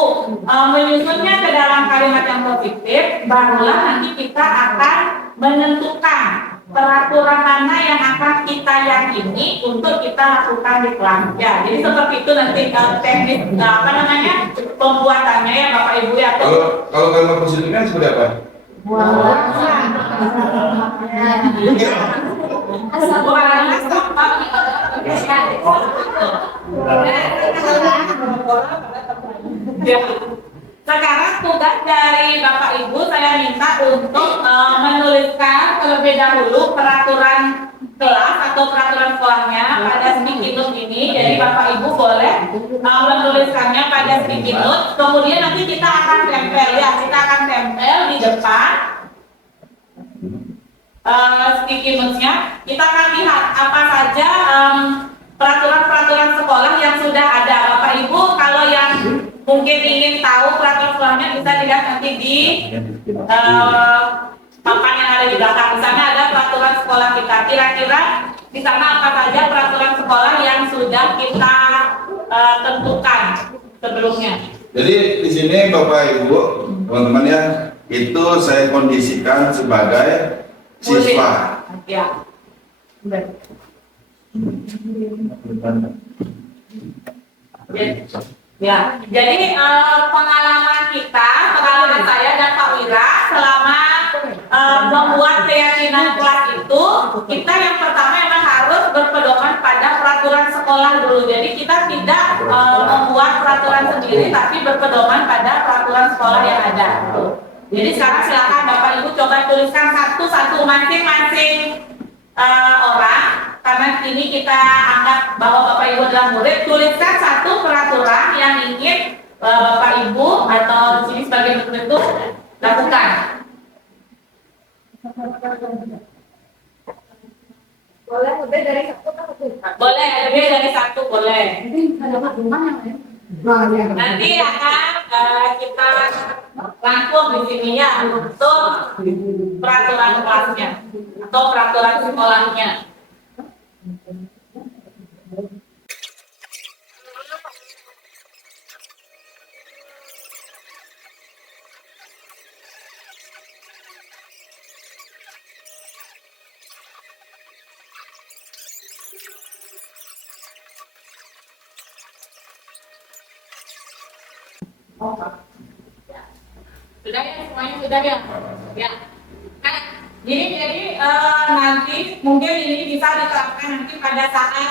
menyusunnya ke dalam kalimat yang positif, barulah nanti kita akan menentukan peraturan mana yang akan kita yakini yang ini untuk kita lakukan di kelas. Ya, jadi seperti itu nanti teknis apa namanya pembuatannya ya Bapak Ibu ya. Kalau kalimat positifnya seperti apa? Ya. Sekarang tugas dari Bapak Ibu saya minta untuk menuliskan terlebih dahulu peraturan kelas atau peraturan sekolahnya pada sticky note ini. Jadi Bapak Ibu boleh menuliskannya pada sticky note. Kemudian nanti kita akan tempel ya, kita akan tempel di depan sticky notes-nya. Kita akan lihat apa saja peraturan-peraturan sekolah yang sudah ada. Bapak Ibu kalau yang mungkin ingin tahu peraturan sekolahnya bisa dilihat nanti di papan yang ada di belakang. Di sana ada peraturan sekolah kita. Kira-kira di sana apa saja peraturan sekolah yang sudah kita tentukan sebelumnya. Jadi di sini Bapak Ibu, teman-teman ya, itu saya kondisikan sebagai siswa. Ya. Ya, jadi pengalaman saya dan Pak Wira selama membuat keyakinan kelas itu, kita yang pertama memang harus berpedoman pada peraturan sekolah dulu. Jadi kita tidak membuat peraturan sendiri, tapi berpedoman pada peraturan sekolah yang ada. Jadi sekarang silakan Bapak Ibu coba tuliskan satu-satu masing-masing orang. Karena ini kita anggap bahwa Bapak Ibu adalah murid, tuliskan satu peraturan yang ingin Bapak Ibu atau di sini sebagai murid itu lakukan. Boleh lebih dari satu atau Boleh lebih dari satu, boleh. Nanti akan kita rangkum di sini ya untuk peraturan kelasnya atau peraturan sekolahnya. Sudah ya, semuanya sudah ya? Ya. Nah, jadi nanti mungkin ini bisa diterapkan nanti pada saat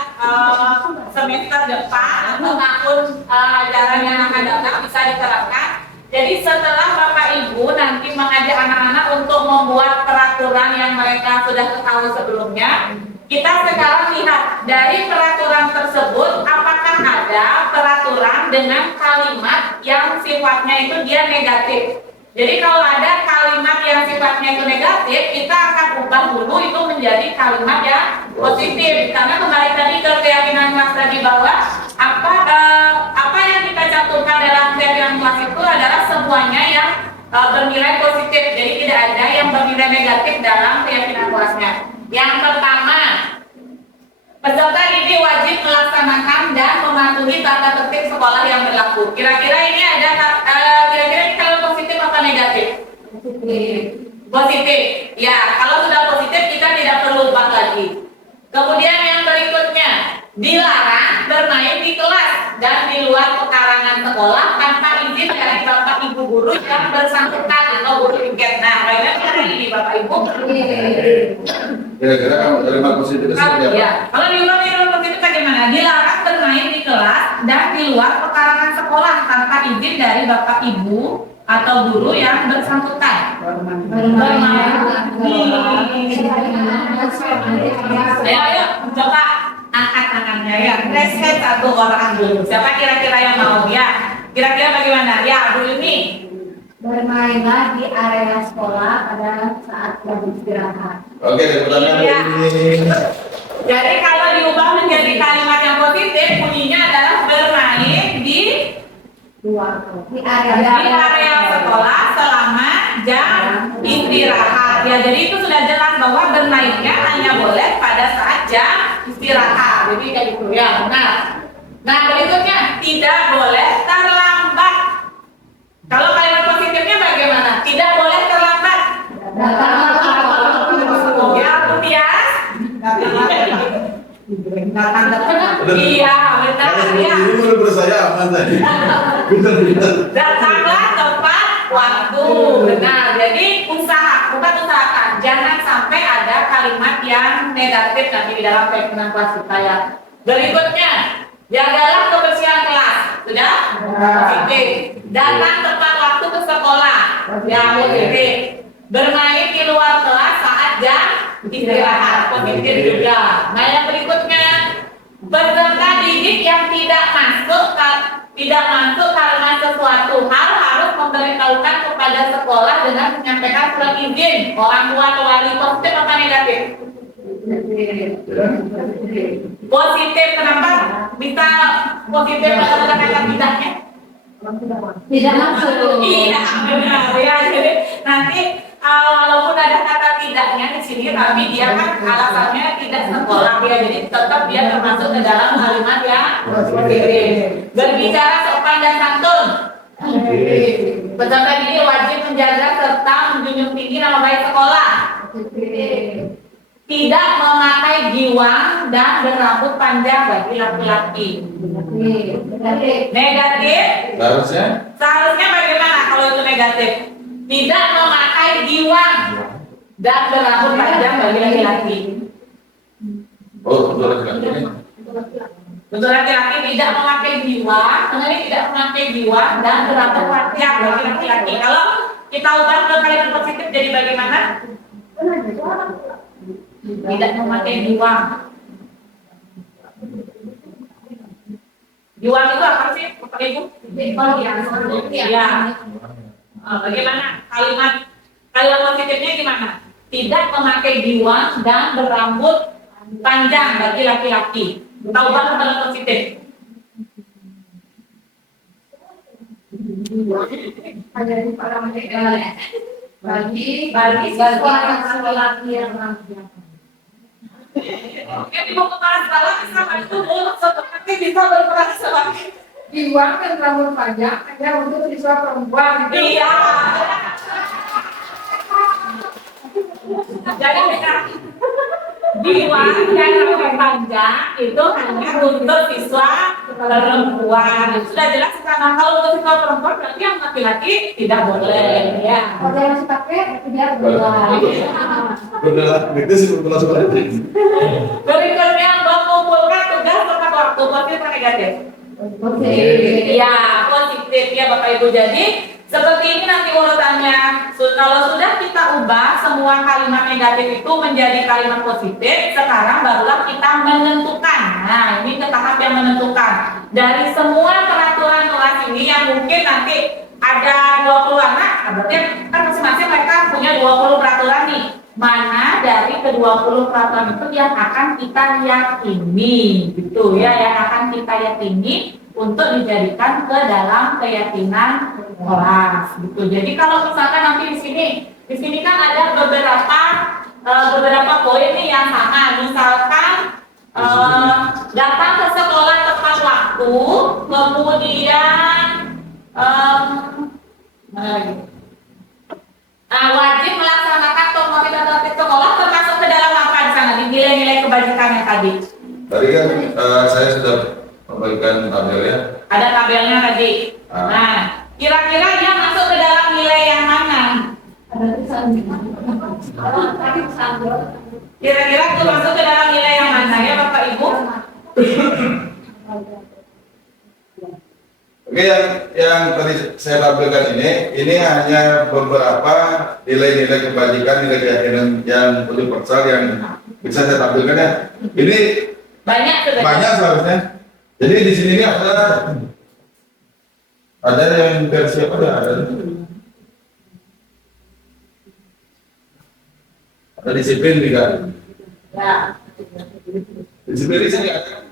semester depan atau tahun ajaran yang akan datang bisa diterapkan. Jadi setelah Bapak Ibu nanti mengajak anak-anak untuk membuat peraturan yang mereka sudah ketahui sebelumnya, kita sekarang lihat dari peraturan tersebut apakah ada peraturan dengan kalimat yang sifatnya itu dia negatif. Jadi kalau ada kalimat yang sifatnya itu negatif, kita akan ubah dulu itu menjadi kalimat yang positif. Karena kembali tadi ke keyakinan kelas tadi bahwa apa yang kita cantumkan dalam keyakinan kelas itu adalah semuanya yang bernilai positif. Jadi tidak ada yang bernilai negatif dalam keyakinan kelasnya. Yang pertama, peserta didik wajib melaksanakan dan mematuhi tata tertib sekolah yang berlaku. Kira-kira ini ada kira-kira ini kalau positif apa negatif? Positif. Ya, kalau sudah positif kita tidak perlu ubah lagi. Kemudian yang berikutnya, dilarang bermain di kelas dan di luar pekarangan sekolah tanpa izin dari Bapak Ibu guru yang bersangkutan atau guru piket. Nah, bagaimana ini Bapak Ibu? Kira-kira kalimat positif itu seperti apa? Ya, kalau di luar positif bagaimana? Dilarang bermain di kelas dan di luar pekarangan sekolah tanpa izin dari Bapak Ibu atau guru yang bersangkutan. Ayo, coba angkat tangannya ya. Reset satu orang dulu. Siapa kira-kira yang mau ya? Kira-kira bagaimana? Ya, Bu Yuni. Bermainlah di area sekolah pada saat jam istirahat. Oke, pertanyaan Iya. ini. Jadi kalau diubah menjadi kalimat yang positif, bunyinya adalah bermain di Di area sekolah selama jam istirahat. Ya, jadi itu sudah jelas bahwa bermainnya hanya boleh pada saat jam istirahat. Jadi kayak gitu ya, benar. Nah, berikutnya tidak boleh terlambat. Kalau kalimat positifnya bagaimana? Tidak boleh terlambat. Ya, Tias. Iya, benar ya. Ini menurut saya aman tadi. Benar-benar. Datanglah tepat waktu. Benar. Jadi bukan usahakan. Jangan sampai ada kalimat yang negatif nanti di dalam keyakinan kelas kita ya. Berikutnya, jagalah kebersihan kelas. Sudah? Positif. Datang tepat waktu ke sekolah. Ya, positif. Bermain di luar kelas saat jam istirahat. Positif juga. Nah, yang berikutnya, peserta didik yang tidak masuk karena sesuatu hal harus memberitahukan kepada sekolah dengan menyampaikan surat izin orang tua atau wali. Positif apa negatif? Positif. Kenapa bisa positif pada kata tidaknya? Tidak masuk. Iya, benar ya. Jadi nanti walaupun ada kata tidaknya di sini, tapi dia kan alasannya tidak sekolah ya, jadi tetap dia termasuk ke dalam kalimat yang positif. Berbicara sopan dan santun. Peserta didik wajib menjaga serta menjunjung tinggi nama baik sekolah. Tidak memakai giwang dan berambut panjang bagi laki-laki. Negatif. Seharusnya bagaimana kalau itu negatif? Tidak memakai giwang dan berambut panjang bagi laki-laki. Oh, untuk laki-laki. Untuk laki-laki tidak memakai giwang, kemudian tidak memakai giwang dan berambut panjang bagi laki-laki. Kalau kita ubah ke kalimat positif jadi bagaimana? Tidak memakai giwang. Giwang itu apa sih, Bapak Ibu? Ya. Bagaimana kalimat positifnya gimana? Tidak memakai giwang dan berambut panjang bagi laki-laki. Kita ubah ke dalam positif. Bagi siswa laki-laki yang mungkin ibu kepala sekolah bisa bantu nanti bisa berperan sebagai giwang dan rambut panjang hanya untuk siswa perempuan. iya. Jadi giwang dan rambut panjang itu hanya untuk siswa perempuan. Sudah jelas karena kalau untuk siswa perempuan berarti yang laki-laki tidak boleh ya. Kalau yang masih pakai tidak boleh. Benar, itu sih benar sekali. Berikutnya mengumpulkan tugas tepat waktu. Positif atau negatif? Ya, positif ya Bapak Ibu. Jadi seperti ini nanti urutannya. Kalau sudah kita ubah semua kalimat negatif itu menjadi kalimat positif, sekarang barulah kita menentukan. Nah, ini ke tahap yang menentukan. Dari semua peraturan kelas ini yang mungkin nanti ada 20 anak, berarti kan masing-masing mereka punya 20 peraturan nih. Mana dari ke-20 peraturan itu yang akan kita yakini, gitu ya, yang akan kita yakini untuk dijadikan ke dalam keyakinan kelas, gitu. Jadi kalau misalkan nanti di sini kan ada beberapa poin nih yang sama. Misalkan datang ke sekolah tepat waktu, kemudian wajib melaksanakan normatif sekolah, termasuk ke dalam apa di sana, di nilai-nilai kebajikan yang tadi. Tadi kan saya sudah memberikan tabelnya. Ada Tabelnya tadi. Nah, kira-kira dia masuk ke dalam nilai yang mana? Kira-kira itu masuk ke dalam nilai yang mana ya Bapak Ibu? Oke, yang tadi saya tampilkan ini hanya beberapa nilai-nilai kebajikan, nilai keyakinan yang universal yang bisa saya tampilkan ya. Ini Banyak sebenarnya. banyak seharusnya. Jadi di sini ini ada yang versi apa ada disiplin juga. Ya. Disiplin di sini ada.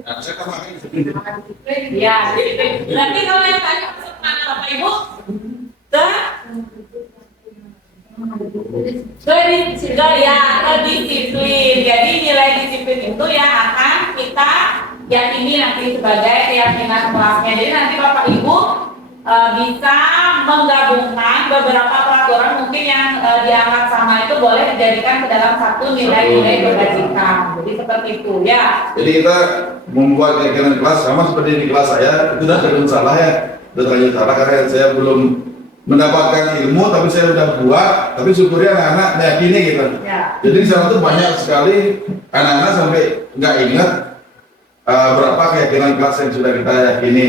Nah, saya tambahkan disiplin. Ya, jadi nanti kalau yang tanya masuk mana Bapak Ibu? Ke disiplin. Jadi nilai disiplin itu yang akan kita yakini nanti sebagai keyakinan kelasnya. Jadi nanti Bapak Ibu bisa menggabungkan beberapa peraturan mungkin yang dianggap sama itu boleh dijadikan ke dalam satu nilai-nilai kebajikan. Jadi seperti itu ya. Jadi kita membuat keyakinan kelas sama seperti di kelas saya, itu sudah terlalu salah ya, sudah terlalu salah karena saya belum mendapatkan ilmu, tapi saya sudah buat, tapi syukurnya anak-anak meyakini gitu. Ya. Jadi di sana tuh banyak sekali anak-anak sampai nggak ingat berapa keyakinan kelas yang sudah kita yakini.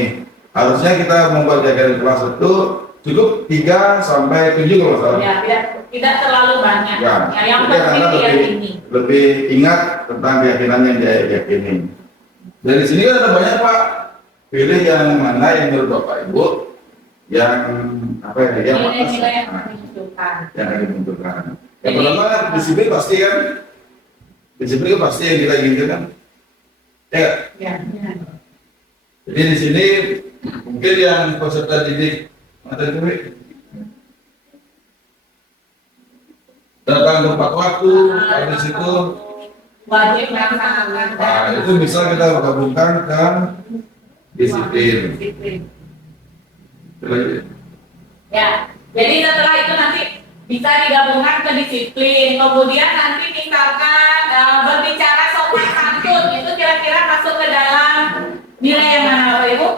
Harusnya kita membuat keyakinan kelas itu cukup 3 sampai 7 kalau salah. Ya, tidak terlalu banyak. Ya, Ya, yang jadi penting anak-anak diyakini. lebih ingat tentang keyakinan yang dia yakini. Dari sini kan ada banyak Pak, pilih yang mana yang menurut Bapak Ibu yang apa ya, yang pantas, Nilai-nilai yang menunjukkan. yang akan dibentukkan. Yang Jadi- pertama disiplin pasti kan, disiplin kan pasti yang kita inginkan kan. Ya, Ya. jadi di sini mungkin yang peserta didik materi itu datang tepat waktu, habis itu Wajib melaksanakan. nah, itu bisa kita gabungkan ke disiplin. Disiplin. Itu lagi. Ya, jadi setelah itu nanti bisa digabungkan ke disiplin. Kemudian nanti misalkan berbicara sopan santun, itu kira-kira masuk ke dalam nilai yang mana Bapak Ibu?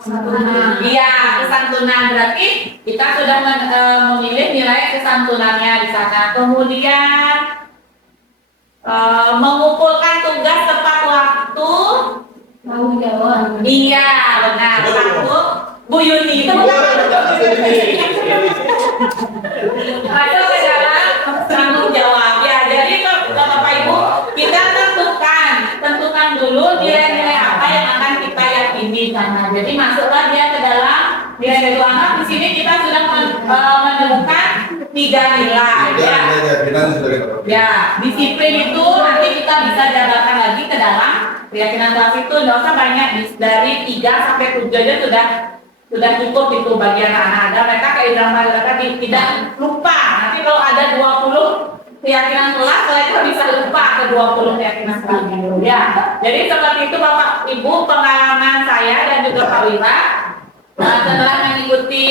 Kesantunan. Iya, kesantunan berarti kita sudah memilih nilai kesantunannya di sana. Kemudian mengumpulkan tugas tepat waktu. Tanggung jawab. Iya, benar. Satu, Bu Yuni itu masuk ke dalam tanggung jawab. Ya, jadi kalau Bapak Ibu kita tentukan dulu nilai-nilai apa yang akan kita yakini sana. Jadi masuklah dia ke dalam nilai itu anak. Di sini kita sudah menemukan 3 nilai. Tiga Ya. nilai keyakinan sudah kita pakai. Ya, disiplin itu nanti kita bisa jabarkan lagi ke dalam keyakinan kelas itu. Nggak usah banyak, dari 3 sampai 7 aja sudah cukup itu bagi anak-anak. Ada mereka keirama mereka tidak lupa. Nanti kalau ada 20 keyakinan kelas, mereka bisa lupa ke 20 keyakinan kelas itu. Ya, jadi seperti itu Bapak Ibu pengalaman saya dan juga Pak Wira setelah mengikuti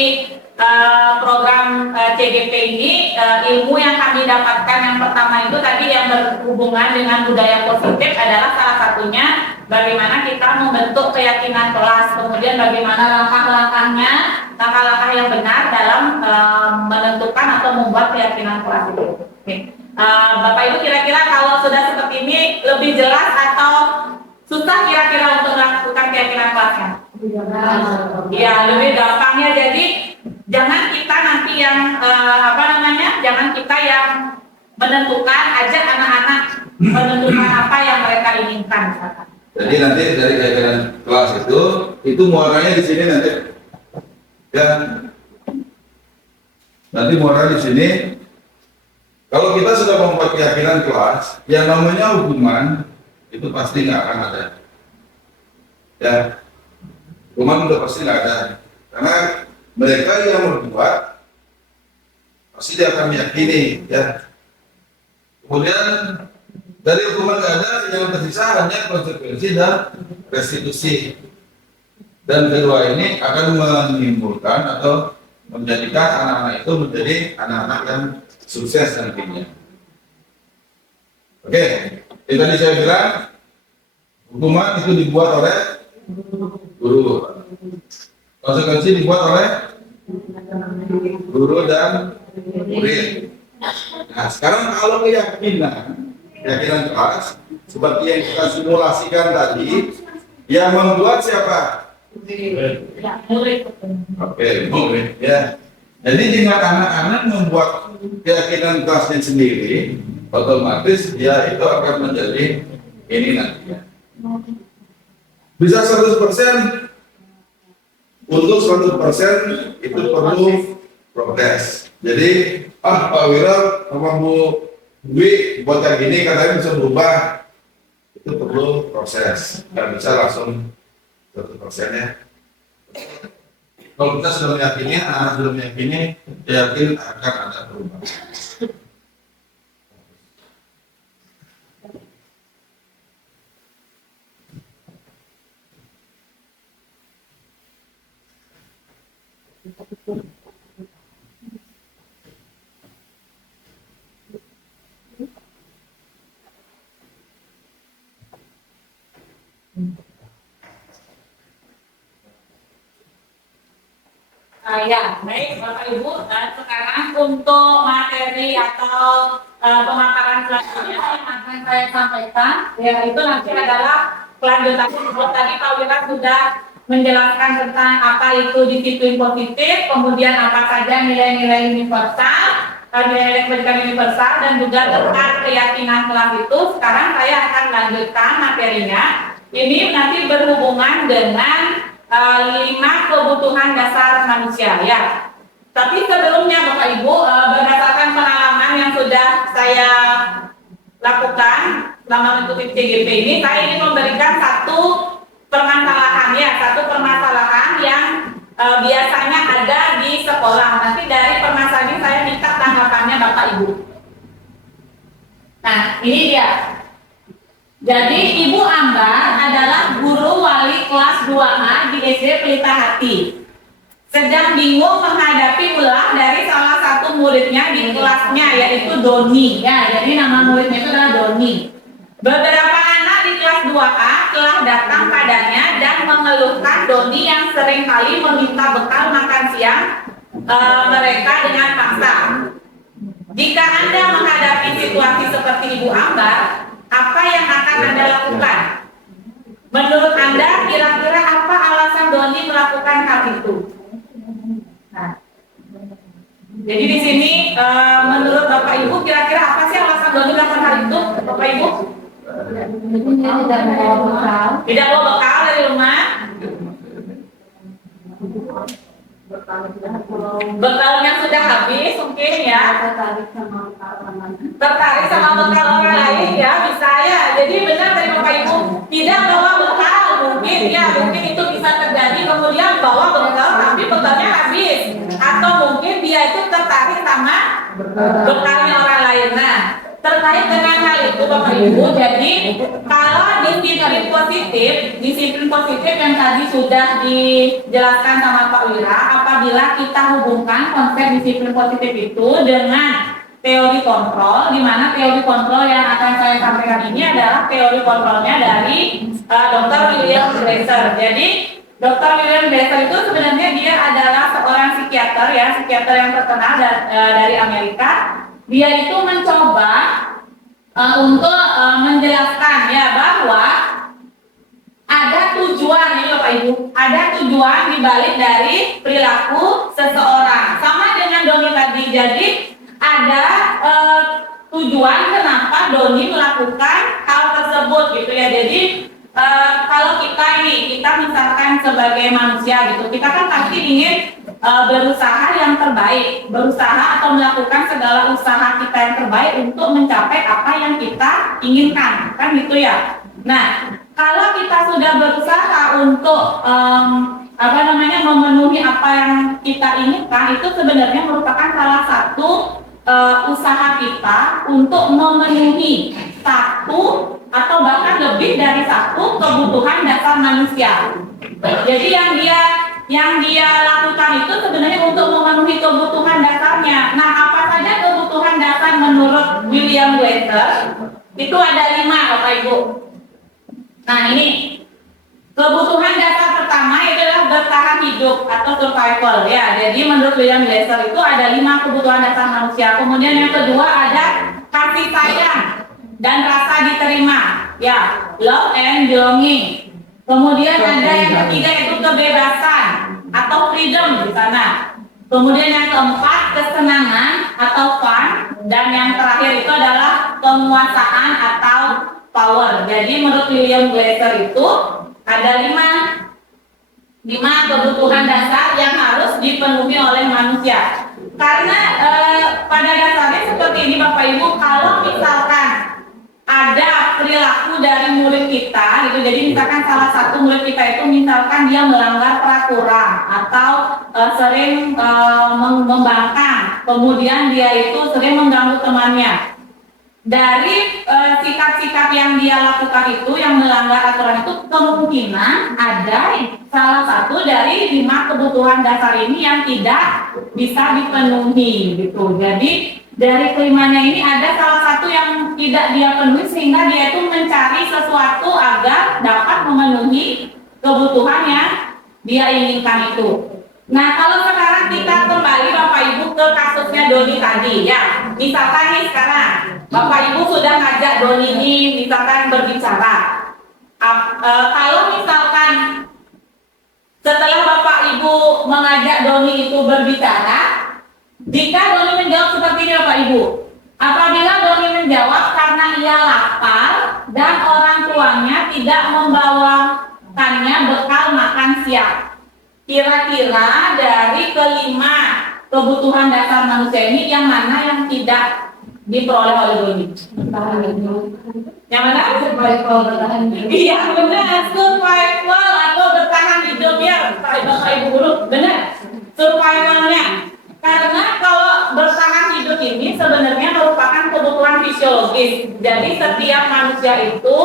program CGP ini, ilmu yang kami dapatkan yang pertama itu tadi yang berhubungan dengan budaya positif adalah salah satunya bagaimana kita membentuk keyakinan kelas, kemudian bagaimana langkah-langkahnya, langkah-langkah yang benar dalam menentukan atau membuat keyakinan kelas itu. Oke. Bapak Ibu kira-kira kalau sudah seperti ini lebih jelas atau susah kira-kira untuk melakukan keyakinan kelasnya? Ya, lebih gampangnya. Jadi jangan kita nanti yang jangan kita yang menentukan, ajak anak-anak menentukan apa yang mereka inginkan misalkan. Jadi nanti dari keyakinan kelas itu muaranya di sini nanti. Ya. Nanti muaranya di sini. Kalau kita sudah membuat keyakinan kelas, yang namanya hukuman itu pasti nggak akan ada. Ya, hukuman udah pasti nggak ada. Karena mereka yang membuat pasti dia akan meyakini. Ya. Kemudian dari hukuman nggak ada, yang tersisa hanya konsekuensi dan restitusi. Dan kedua ini akan menimbulkan atau menjadikan anak-anak itu menjadi anak-anak yang sukses nantinya. Oke, itu tadi saya bilang hukuman itu dibuat oleh guru. Konsekuensi dibuat oleh guru dan murid. Nah, sekarang kalau keyakinan kelas seperti yang kita simulasikan tadi, yang membuat siapa? Ya, murid. Oke, murid ya. Jadi jika anak-anak membuat keyakinan kelasnya sendiri, otomatis dia itu akan menjadi ini nantinya. Bisa 100%, untuk 100% itu perlu progres. Jadi, Pak Wira sama Bu Dwi buat kayak gini katanya bisa berubah, itu perlu proses. Nggak bisa langsung 100% ya. Kalau kita sudah meyakini, anak sudah meyakini, yakin akan ada perubahan. Ya, baik Bapak Ibu. Sekarang untuk materi atau pemaparan selanjutnya yang akan saya sampaikan, yaitu nanti adalah kelanjutan. Tadi Pak Wira sudah menjelaskan tentang apa itu disiplin positif, kemudian apa saja nilai-nilai universal, nilai-nilai pendidikan universal, dan juga tentang keyakinan kelas itu. Sekarang saya akan lanjutkan materinya. Ini nanti berhubungan dengan 5 kebutuhan dasar manusia ya. Tapi sebelumnya Bapak Ibu, berdasarkan pengalaman yang sudah saya lakukan selama mengikuti CGP ini, saya ingin memberikan satu permasalahan yang biasanya ada di sekolah. Nanti dari permasalahan ini saya minta tanggapannya Bapak Ibu. Nah, ini dia. Jadi Ibu Ambar adalah guru wali kelas 2A di SD Pelita Hati. Sedang bingung menghadapi ulah dari salah satu muridnya di kelasnya, yaitu Doni. Ya, jadi nama muridnya itu adalah Doni. Beberapa anak di kelas 2A telah datang padanya dan mengeluhkan Doni yang seringkali meminta bekal makan siang mereka dengan paksa. Jika Anda menghadapi situasi seperti Ibu Ambar, apa yang akan Anda lakukan? Menurut Anda, kira-kira apa alasan Doni melakukan hal itu? Nah, jadi di sini menurut Bapak Ibu, kira-kira apa sih alasan Doni melakukan hal itu, Bapak Ibu? Dia tidak membawa bekal. Tidak bawa bekal dari rumah. Bekalnya sudah habis, mungkin ya. Tertarik sama bekal orang lain ya, bisa ya. Jadi benar dari Bapak Ibu, tidak bawa bekal, mungkin itu bisa terjadi. Kemudian bawa bekal tapi bekalnya habis, atau mungkin dia itu tertarik sama bekalnya orang lain. Nah, terkait dengan hal itu Bapak Ibu, jadi kalau disiplin positif yang tadi sudah dijelaskan sama Pak Wira, apabila kita hubungkan konsep disiplin positif itu dengan teori kontrol, di mana teori kontrol yang akan saya sampaikan ini adalah teori kontrolnya dari Dr. William Glasser. Jadi Dr. William Glasser itu sebenarnya dia adalah seorang psikiater yang terkenal dari Amerika. Dia itu mencoba untuk menjelaskan ya bahwa ada tujuan ini Bapak Ibu, ada tujuan dibalik dari perilaku seseorang. Sama dengan Doni tadi, jadi ada tujuan kenapa Doni melakukan hal tersebut gitu ya. Jadi kalau kita misalkan sebagai manusia gitu, kita kan pasti ingin berusaha yang terbaik, berusaha atau melakukan segala usaha kita yang terbaik untuk mencapai apa yang kita inginkan, kan gitu ya. Nah, kalau kita sudah berusaha untuk memenuhi apa yang kita inginkan, itu sebenarnya merupakan salah satu usaha kita untuk memenuhi satu atau bahkan lebih dari satu kebutuhan dasar manusia. Jadi yang dia lakukan itu sebenarnya untuk memenuhi kebutuhan dasarnya. Nah, apa saja kebutuhan dasar menurut William Glasser? Itu ada 5 Bapak Ibu. Nah, ini kebutuhan dasar pertama itu adalah bertahan hidup atau survival ya. Jadi menurut William Glasser itu ada 5 kebutuhan dasar manusia. Kemudian yang kedua ada kasih sayang dan rasa diterima ya, love and belonging. Kemudian ada yang ketiga itu kebebasan atau freedom di sana. Kemudian yang keempat kesenangan atau fun, dan yang terakhir itu adalah penguasaan atau power. Jadi menurut William Glasser itu ada 5 kebutuhan dasar yang harus dipenuhi oleh manusia. Karena pada dasarnya seperti ini Bapak Ibu, kalau misalkan ada perilaku dari murid kita gitu, jadi misalkan salah satu murid kita itu misalkan dia melanggar peraturan atau sering membangkang, kemudian dia itu sering mengganggu temannya. Dari sikap-sikap yang dia lakukan itu, yang melanggar aturan itu, kemungkinan ada salah satu dari 5 kebutuhan dasar ini yang tidak bisa dipenuhi gitu. Jadi dari kelimanya ini ada salah satu yang tidak dia penuhi, sehingga dia itu mencari sesuatu agar dapat memenuhi kebutuhan yang dia inginkan itu. Nah, kalau sekarang kita kembali Bapak Ibu ke kasusnya Doni tadi ya. Misalkan nih sekarang Bapak Ibu sudah ngajak Doni ini misalkan berbicara. Kalau misalkan setelah Bapak Ibu mengajak Doni itu berbicara, jika Doni menjawab seperti ini Bapak Ibu, apabila Doni menjawab karena ia lapar dan orang tuanya tidak membawakannya bekal makan siang. Kira-kira dari kelima kebutuhan dasar manusia ini yang mana yang tidak diperoleh oleh Doni? Yang mana? Iya benar, survival atau bertahan hidup ya Bapak Ibu guru, benar. Survivalnya. Karena kalau bertahan hidup ini sebenarnya merupakan kebutuhan fisiologis. Jadi setiap manusia itu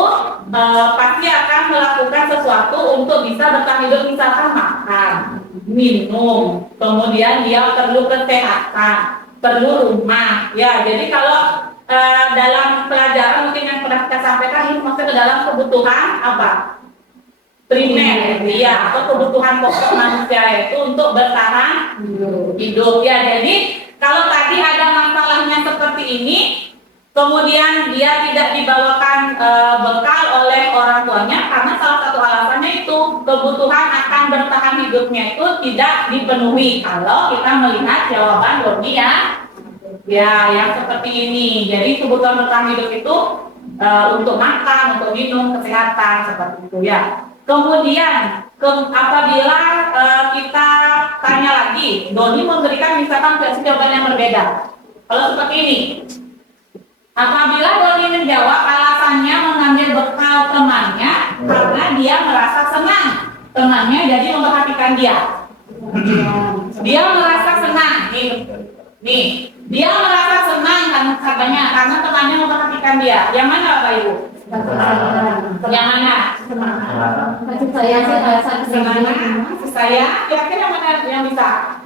pasti akan melakukan sesuatu untuk bisa bertahan hidup, misalkan makan, minum, kemudian dia perlu kesehatan, perlu rumah. Ya, jadi kalau dalam pelajaran mungkin yang pernah kita sampaikan ini masuk ke dalam kebutuhan apa? Primer, ya, atau kebutuhan pokok manusia itu untuk bertahan hidup. Ya, jadi kalau tadi ada masalahnya seperti ini, kemudian dia tidak dibawakan bekal oleh orang tuanya karena salah satu alasannya itu kebutuhan akan bertahan hidupnya itu tidak dipenuhi. Kalau kita melihat jawaban Doni ya yang seperti ini. Jadi kebutuhan bertahan hidup itu untuk makan, untuk minum, kesehatan seperti itu ya. Kemudian apabila kita tanya lagi, Doni memberikan misalkan jawaban yang berbeda. Kalau seperti ini, apabila Doni menjawab alasannya mengambil bekal temannya karena dia merasa senang temannya jadi memperhatikan dia. Dia merasa senang, nih, dia merasa senang karena temannya memperhatikan dia. Yang mana Bapak Ibu? Yang mana? Kasih saya sih rasa Semangat, kasih saya. Kira-kira mana yang bisa?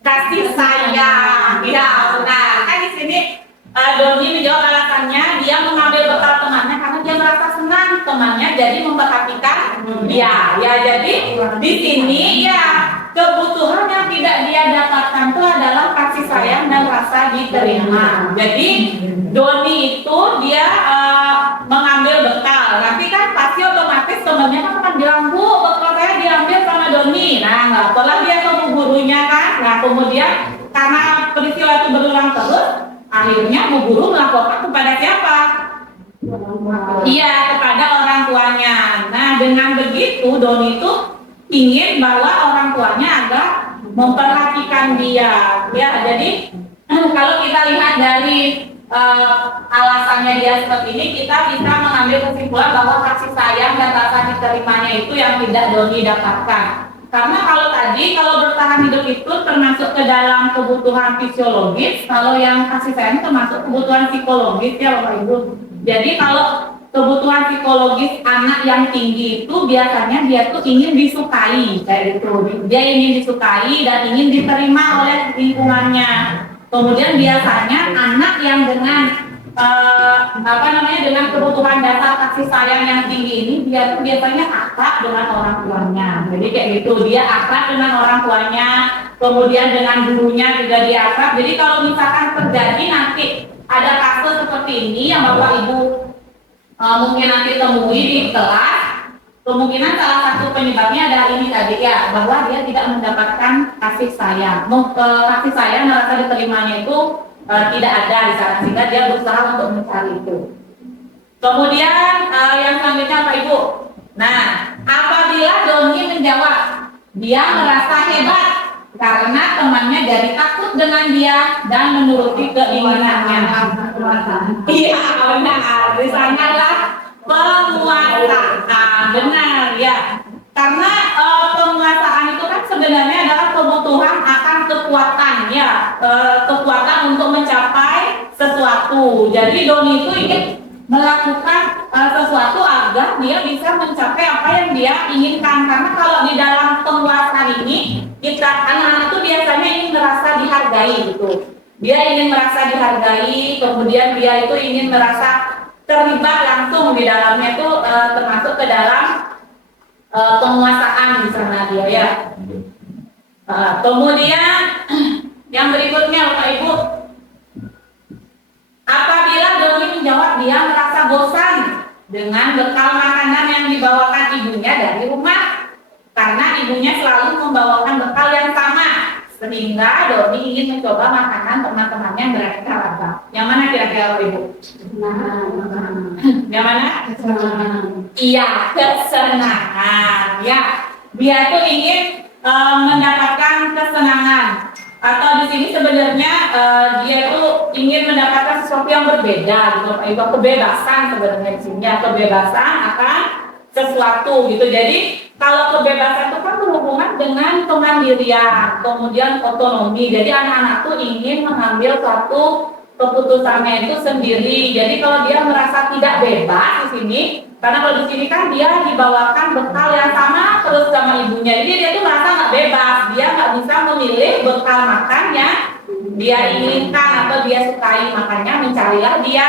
Kasih sayang. Ya, benar. Kan di sini Doni menjawab alasannya dia mengambil bekal temannya karena dia merasa senang temannya jadi memperhatikan dia. Ya, jadi di sini ya kebutuhan yang tidak dia dapatkan itu adalah kasih sayang dan rasa diterima. Jadi Doni itu dia mengambil bekal. Nanti kan pasti otomatis temannya kan akan bilang, Bu, bekal saya diambil sama Doni. Nah, setelah dia ketemu gurunya kan, nah kemudian karena peristiwa itu berulang terus, akhirnya Bu Guru melaporkan kepada siapa? Iya, kepada orang tuanya. Nah, dengan begitu Doni itu ingin bahwa orang tuanya agak memperhatikan dia. Ya, jadi kalau kita lihat dari alasannya dia seperti ini, kita bisa mengambil kesimpulan bahwa kasih sayang dan rasa diterimanya itu yang tidak Doni dapatkan. Karena kalau bertahan hidup itu termasuk ke dalam kebutuhan fisiologis, kalau yang kasih sayang termasuk kebutuhan psikologis ya Bapak Ibu. Jadi kalau kebutuhan psikologis anak yang tinggi itu biasanya dia tuh ingin disukai kayak gitu. Dia ingin disukai dan ingin diterima oleh lingkungannya. Kemudian biasanya anak yang dengan dengan kebutuhan dasar kasih sayang yang tinggi ini dia tuh biasanya akrab dengan orang tuanya. Jadi kayak gitu, dia akrab dengan orang tuanya, kemudian dengan gurunya juga dia akrab. Jadi kalau misalkan terjadi nanti ada kasus seperti ini yang Bapak Ibu mungkin nanti temui di kelas, kemungkinan salah satu penyebabnya adalah ini tadi ya, bahwa dia tidak mendapatkan kasih sayang. Kasih sayang merasa diterimanya itu tidak ada di sana, sehingga dia berusaha untuk mencari itu. Kemudian yang selanjutnya Pak Ibu. Nah, apabila Doni menjawab, dia merasa hebat karena temannya jadi takut dengan dia dan menuruti keinginannya. Iya, benar. Disanalah penguasaan, benar ya. Karena penguasaan itu kan sebenarnya adalah kebutuhan akan kekuatan ya, kekuatan untuk mencapai sesuatu. Jadi Doni itu ingin melakukan sesuatu agar dia bisa mencapai apa yang dia inginkan. Karena kalau di dalam penguasaan ini anak-anak itu biasanya ingin merasa dihargai gitu. Dia ingin merasa dihargai, kemudian dia itu ingin merasa terlibat langsung di dalamnya itu termasuk ke dalam penguasaan di sana dia ya. Kemudian yang berikutnya Bapak Ibu, apabila Doni menjawab dia merasa bosan dengan bekal makanan yang dibawakan ibunya dari rumah, karena ibunya selalu membawakan bekal yang sama, sehingga Doni ingin mencoba makanan teman-temannya yang beraneka ragam. Yang mana kira-kira Bapak Ibu? Yang mana? Iya, kesenangan. Ya, dia tuh ingin mendapatkan kesenangan. Atau di sini sebenarnya dia tuh ingin mendapatkan sesuatu yang berbeda, gitu, Bapak Ibu. Kebebasan sebenarnya di sini, ya, kebebasan akan sesuatu, gitu. Jadi kalau kebebasan itu kan berhubungan dengan kemandirian, kemudian otonomi. Jadi anak-anak tuh ingin mengambil suatu keputusannya itu sendiri. Jadi kalau dia merasa tidak bebas di sini, karena kalau di sini kan dia dibawakan bekal yang sama terus sama ibunya, jadi dia tuh merasa nggak bebas, dia nggak bisa memilih bekal makan yang dia inginkan atau dia sukai, makanya mencarilah dia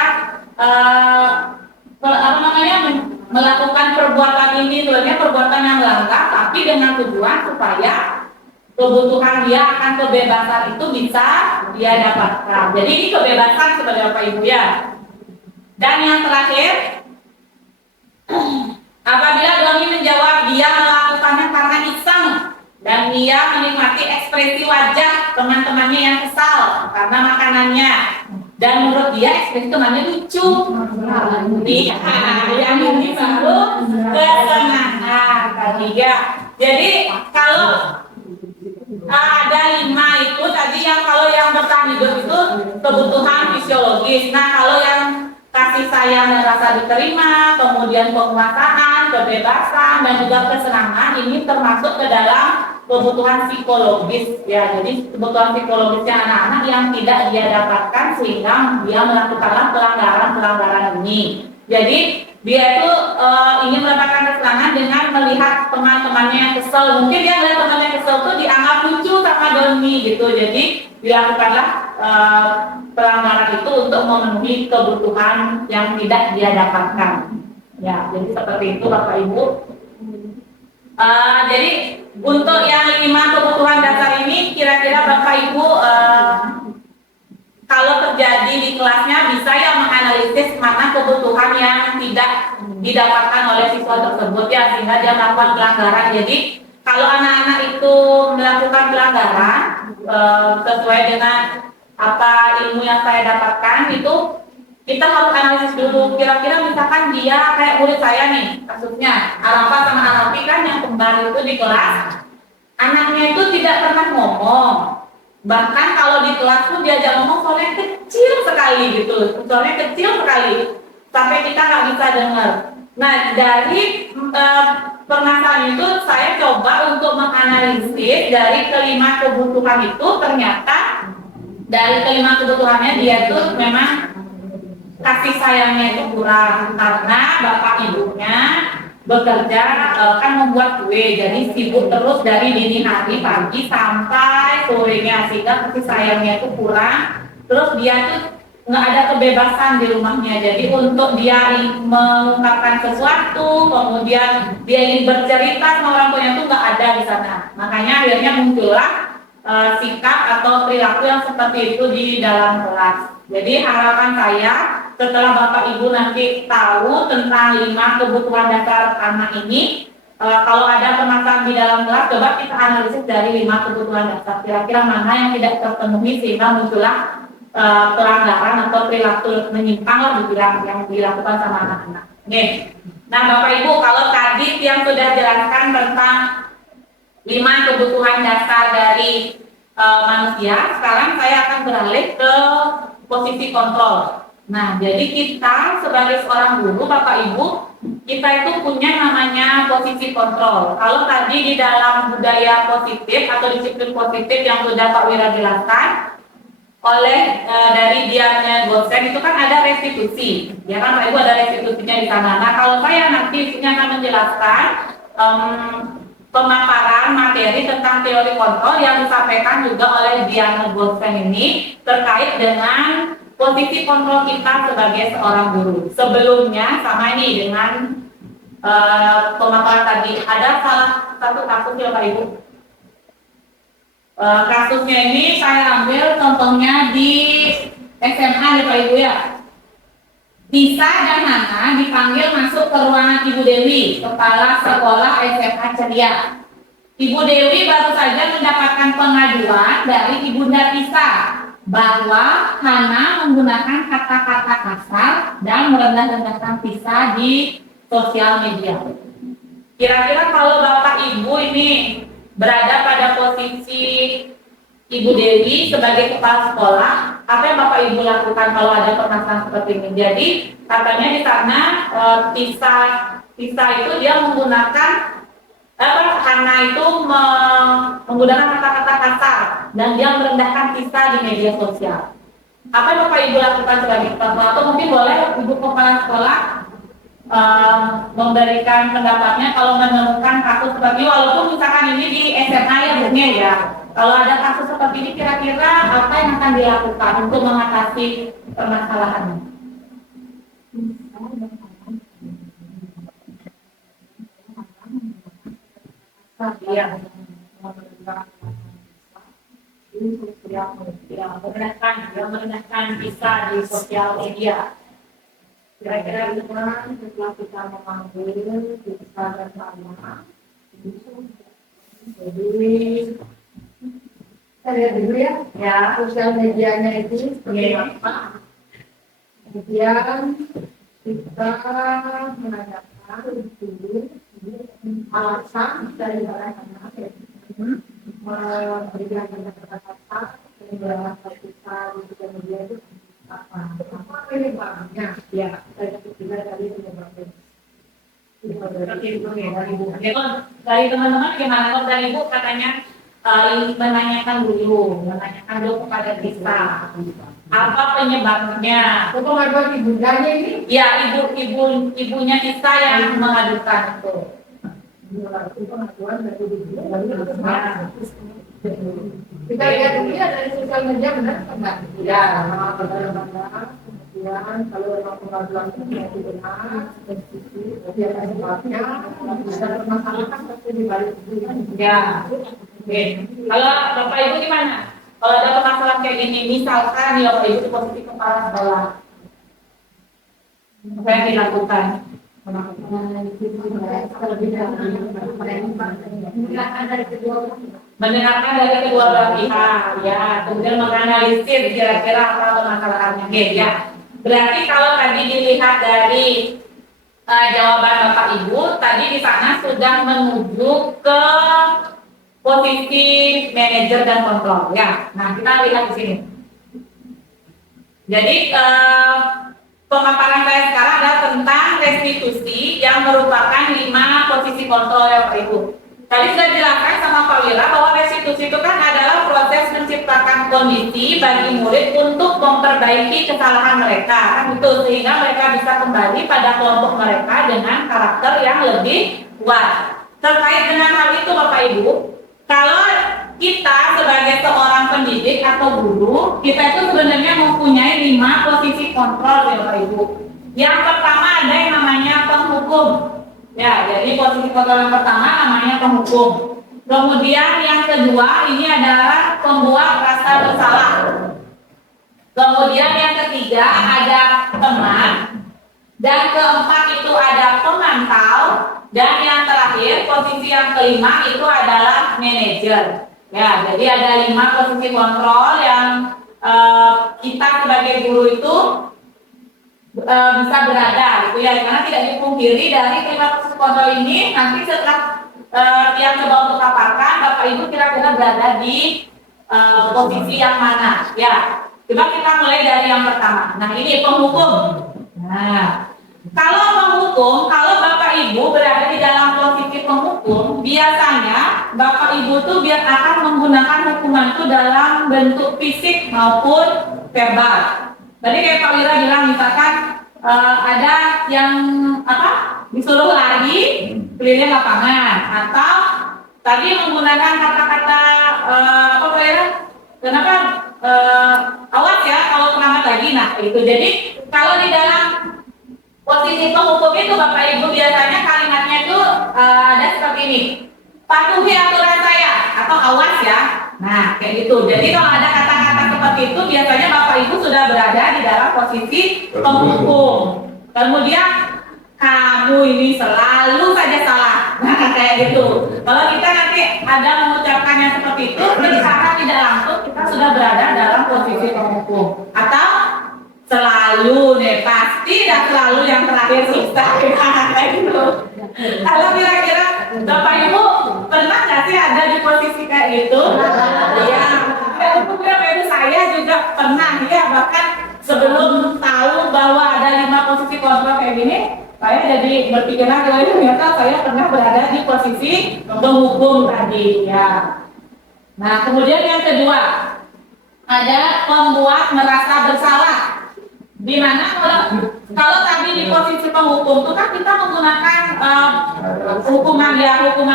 melakukan perbuatan ini, sebenarnya perbuatan yang melanggar, tapi dengan tujuan supaya kebutuhan dia akan kebebasan itu bisa dia dapatkan. Jadi ini kebebasan sebagai Bapak Ibu ya. Dan yang terakhir, apabila Doni menjawab dia melakukannya karena iseng dan dia menikmati ekspresi wajah teman-temannya yang kesal karena makanannya, dan menurut dia ekspresi temannya lucu. Iya, yang ini baru kesenangan ketiga. Jadi kalau ada 5 itu tadi, yang kalau yang bertahan hidup itu kebutuhan fisiologis. Nah, kalau yang kasih sayang dan rasa diterima, kemudian penguasaan, kebebasan, dan juga kesenangan, ini termasuk ke dalam kebutuhan psikologis ya. Jadi kebutuhan psikologisnya anak-anak yang tidak dia dapatkan sehingga dia melakukanlah pelanggaran-pelanggaran ini. Jadi dia itu ingin mendapatkan kesenangan dengan melihat teman-temannya yang kesel. Mungkin dia melihat temannya kesel itu dianggap lucu sama Doni gitu. Jadi dilakukanlah pelanggaran itu untuk memenuhi kebutuhan yang tidak dia dapatkan. Ya, jadi seperti itu Bapak Ibu. Jadi untuk yang 5 kebutuhan dasar ini, kira-kira Bapak Ibu kalau terjadi di kelasnya bisa ya menganalisis mana kebutuhan yang tidak didapatkan oleh siswa tersebut ya, sehingga dia melakukan pelanggaran. Jadi kalau anak-anak itu melakukan pelanggaran sesuai dengan apa ilmu yang saya dapatkan, itu kita harus analisis dulu. Kira-kira misalkan dia kayak murid saya nih, kasusnya Arafa sama Arafi kan yang kembar itu di kelas, anaknya itu tidak pernah ngomong. Bahkan kalau di kelas pun diajak ngomong soalnya kecil sekali gitu, soalnya kecil sekali sampai kita nggak bisa dengar. Nah, dari permasalahan itu saya coba untuk menganalisis dari kelima kebutuhan itu, ternyata dari kelima kebutuhannya dia tuh memang kasih sayangnya itu kurang karena bapak ibunya bekerja kan membuat kue, jadi sibuk terus dari dini hari pagi sampai sorenya, sehingga kasih sayangnya itu kurang. Terus dia tuh nggak ada kebebasan di rumahnya, jadi untuk dia mengungkapkan sesuatu, kemudian dia ingin bercerita sama orang tuanya itu nggak ada di sana. Makanya akhirnya muncullah sikap atau perilaku yang seperti itu di dalam kelas. Jadi harapan saya setelah Bapak Ibu nanti tahu tentang 5 kebutuhan dasar anak ini, kalau ada permasalahan di dalam kelas, coba kita analisis dari 5 kebutuhan dasar. Kira-kira mana yang tidak terpenuhi sehingga muncullah pelanggaran atau perilaku menyimpang lah yang dilakukan sama anak-anak. Oke. Nah Bapak Ibu, kalau tadi yang sudah jelaskan tentang 5 kebutuhan dasar dari manusia, sekarang saya akan beralih ke posisi kontrol. Nah, jadi kita sebagai seorang guru, Bapak Ibu, kita itu punya namanya posisi kontrol. Kalau tadi di dalam budaya positif atau disiplin positif yang sudah Pak Wira jelaskan oleh dari Diana Gosen, itu kan ada restitusi. Ya kan Pak Ibu, ada restitusinya di sana. Nah, kalau saya nanti akan menjelaskan pemaparan materi tentang teori kontrol yang disampaikan juga oleh Diana Gosen ini terkait dengan posisi kontrol kita sebagai seorang guru. Sebelumnya sama ini dengan pemaparan tadi, ada salah satu kasus ya Pak Ibu. Kasusnya ini saya ambil contohnya di SMA ya Pak Ibu ya. Tisa dan Nana dipanggil masuk ke ruangan Ibu Dewi, Kepala Sekolah SMA Ceria. Ibu Dewi baru saja mendapatkan pengaduan dari Ibunda Tisa bahwa Hana menggunakan kata-kata kasar dan merendah-rendahkan Tisa di sosial media. Kira-kira kalau Bapak Ibu ini berada pada posisi Ibu Dewi sebagai kepala sekolah, apa yang Bapak Ibu lakukan kalau ada permasalahan seperti ini? Jadi katanya di sana Tisa itu dia menggunakan Hana itu menggunakan kata-kata kasar dan dia merendahkan Tisa di media sosial. Apa yang Bapak Ibu lakukan sebagai kepala sekolah? Atau mungkin boleh Ibu kepala sekolah memberikan pendapatnya kalau menemukan kasus seperti ini, walaupun misalkan ini di SMA ya Bunya ya. Kalau ada kasus seperti ini kira-kira apa yang akan dilakukan untuk mengatasi permasalahannya? Iya, merendahkan bisa di sosial media. Kira-kira setelah kita memanggil bisa bersama, jadi kita lihat dulu ya sosial medianya itu seperti apa. Kemudian kita menanyakan dulu alasan dari mereka memberikan kata-kata sehingga kita di sosial media itu apa penyebabnya ya kita dari penyebabnya dari teman-teman gimana kalau dari Ibu katanya menanyakan dulu kepada kita apa penyebabnya. Pengaduan ibundanya ini? Ya, ibunya Tisa yang mengadukan itu. Pengaduan dari ibunya. Kita lihat dulu ya dari sosial media benar enggak? Ya, kemudian kalau memang pengaduan itu benar, dia ada sebabnya, bisa permasalahan pasti dibalik dulu. Ya, oke. Kalau Bapak Ibu gimana? Kalau ada permasalahan kayak gini, misalkan ya Bapak Ibu di posisi kepala sekolah, apa yang dilakukan? Mendengarkan dari kedua belah pihak, ya, kemudian menganalisis kira-kira apa permasalahannya, ya. Berarti kalau tadi dilihat dari jawaban Bapak Ibu, tadi di sana sudah menuju ke posisi manajer dan kontrol, ya. Nah, kita lihat di sini. Jadi pemaparan saya sekarang adalah tentang restitusi yang merupakan 5 posisi kontrol ya Pak Ibu. Tadi sudah dijelaskan sama Pak Wira bahwa restitusi itu kan adalah proses menciptakan kondisi bagi murid untuk memperbaiki kesalahan mereka, kan itu, sehingga mereka bisa kembali pada kelompok mereka dengan karakter yang lebih kuat. Terkait dengan hal itu Bapak Ibu, kalau kita sebagai seorang pendidik atau guru, kita itu sebenarnya mempunyai 5 posisi kontrol ya Bapak Ibu. Yang pertama ada yang namanya penghukum. Ya, jadi posisi kontrol yang pertama namanya penghukum. Kemudian yang kedua ini adalah pembuat rasa bersalah. Kemudian yang ketiga ada teman. Dan keempat itu ada pemantau. Dan yang terakhir, posisi yang kelima itu adalah manajer. Ya, jadi ada 5 posisi kontrol yang kita sebagai guru itu bisa berada, gitu ya. Karena tidak dipungkiri dari 5 posisi kontrol ini, nanti setelah yang coba untuk paparkan, Bapak Ibu kira-kira berada di posisi yang mana? Ya, coba kita mulai dari yang pertama. Nah, ini penghukum. Nah, kalau penghukum, kalau Bapak Ibu berada di dalam posisi penghukum, biasanya Bapak Ibu tuh biar akan menggunakan hukuman itu dalam bentuk fisik maupun verbal. Tadi kayak Pak Wira bilang, misalkan ada yang disuruh lari keliling lapangan, atau tadi menggunakan kata-kata Pak Wira, kenapa awas ya kalau pengamat lagi. Nah itu jadi kalau di dalam posisi penghukum itu Bapak Ibu biasanya kalimatnya itu ada seperti ini, patuhi aturan saya atau awas ya. Nah kayak gitu. Jadi kalau ada kata-kata seperti itu biasanya Bapak Ibu sudah berada di dalam posisi penghukum. Kemudian kamu ini selalu saja salah. Nah kayak gitu. Kalau kita nanti ada mengucapkan yang seperti itu, secara tidak langsung kita sudah berada dalam posisi penghukum. Atau selalu deh, pasti dan selalu yang terakhir susah. Kayak gitu. Kalau kira-kira Bapak Ibu pernah nggak sih ada di posisi kayak gitu? Iya. Bapak Ibu saya juga pernah ya, bahkan sebelum tahu bahwa ada 5 posisi kontrol kayak gini, saya jadi berpikir lagi, ternyata saya pernah berada di posisi penghukum tadi ya. Nah kemudian yang kedua, ada membuat merasa bersalah. Di mana kalau tadi di posisi penghukum itu kan kita menggunakan hukuman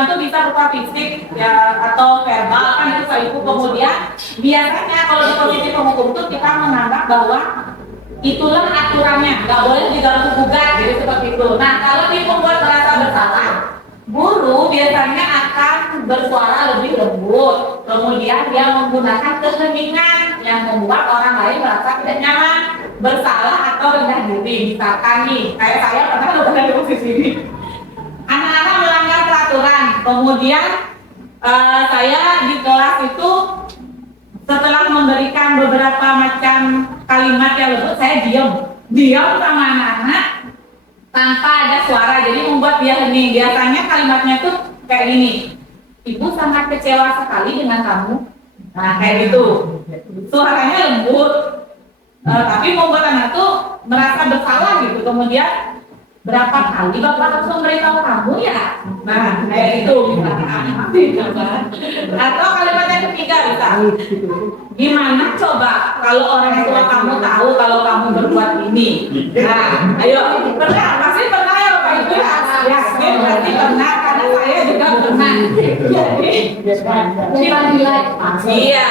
itu bisa berupa fisik ya atau verbal kan itu itu. Kemudian biasanya kalau di posisi penghukum itu kita menganggap bahwa itulah aturannya, nggak boleh diganggu gugat, jadi seperti itu. Nah kalau di membuat merasa bersalah, guru biasanya akan bersuara lebih lembut, kemudian dia menggunakan keheningan yang membuat orang lain merasa tidak nyaman, bersalah atau rendah diri. Misalkan nih, kayak saya pernah berada di posisi ini, anak-anak melanggar peraturan, kemudian saya di kelas itu setelah memberikan beberapa macam kalimat yang lembut, saya diam sama anak-anak tanpa ada suara, jadi membuat dia hening. Biasanya kalimatnya tuh kayak gini, ibu sangat kecewa sekali dengan kamu. Nah kayak gitu, suaranya lembut, tapi membuat anak tuh merasa bersalah gitu. Kemudian berapa kali bapak harus memberitahu kamu ya? Nah kayak gitu misalkan. Atau kalimat yang ketiga bisa, gimana coba kalau orang tua kamu tahu kalau kamu berbuat ini? Nah ayo, pernah, pasti pernah ya Bapak Ibu ya? Yakin pasti pernah, karena saya juga pernah. Jadi Nilai. iya.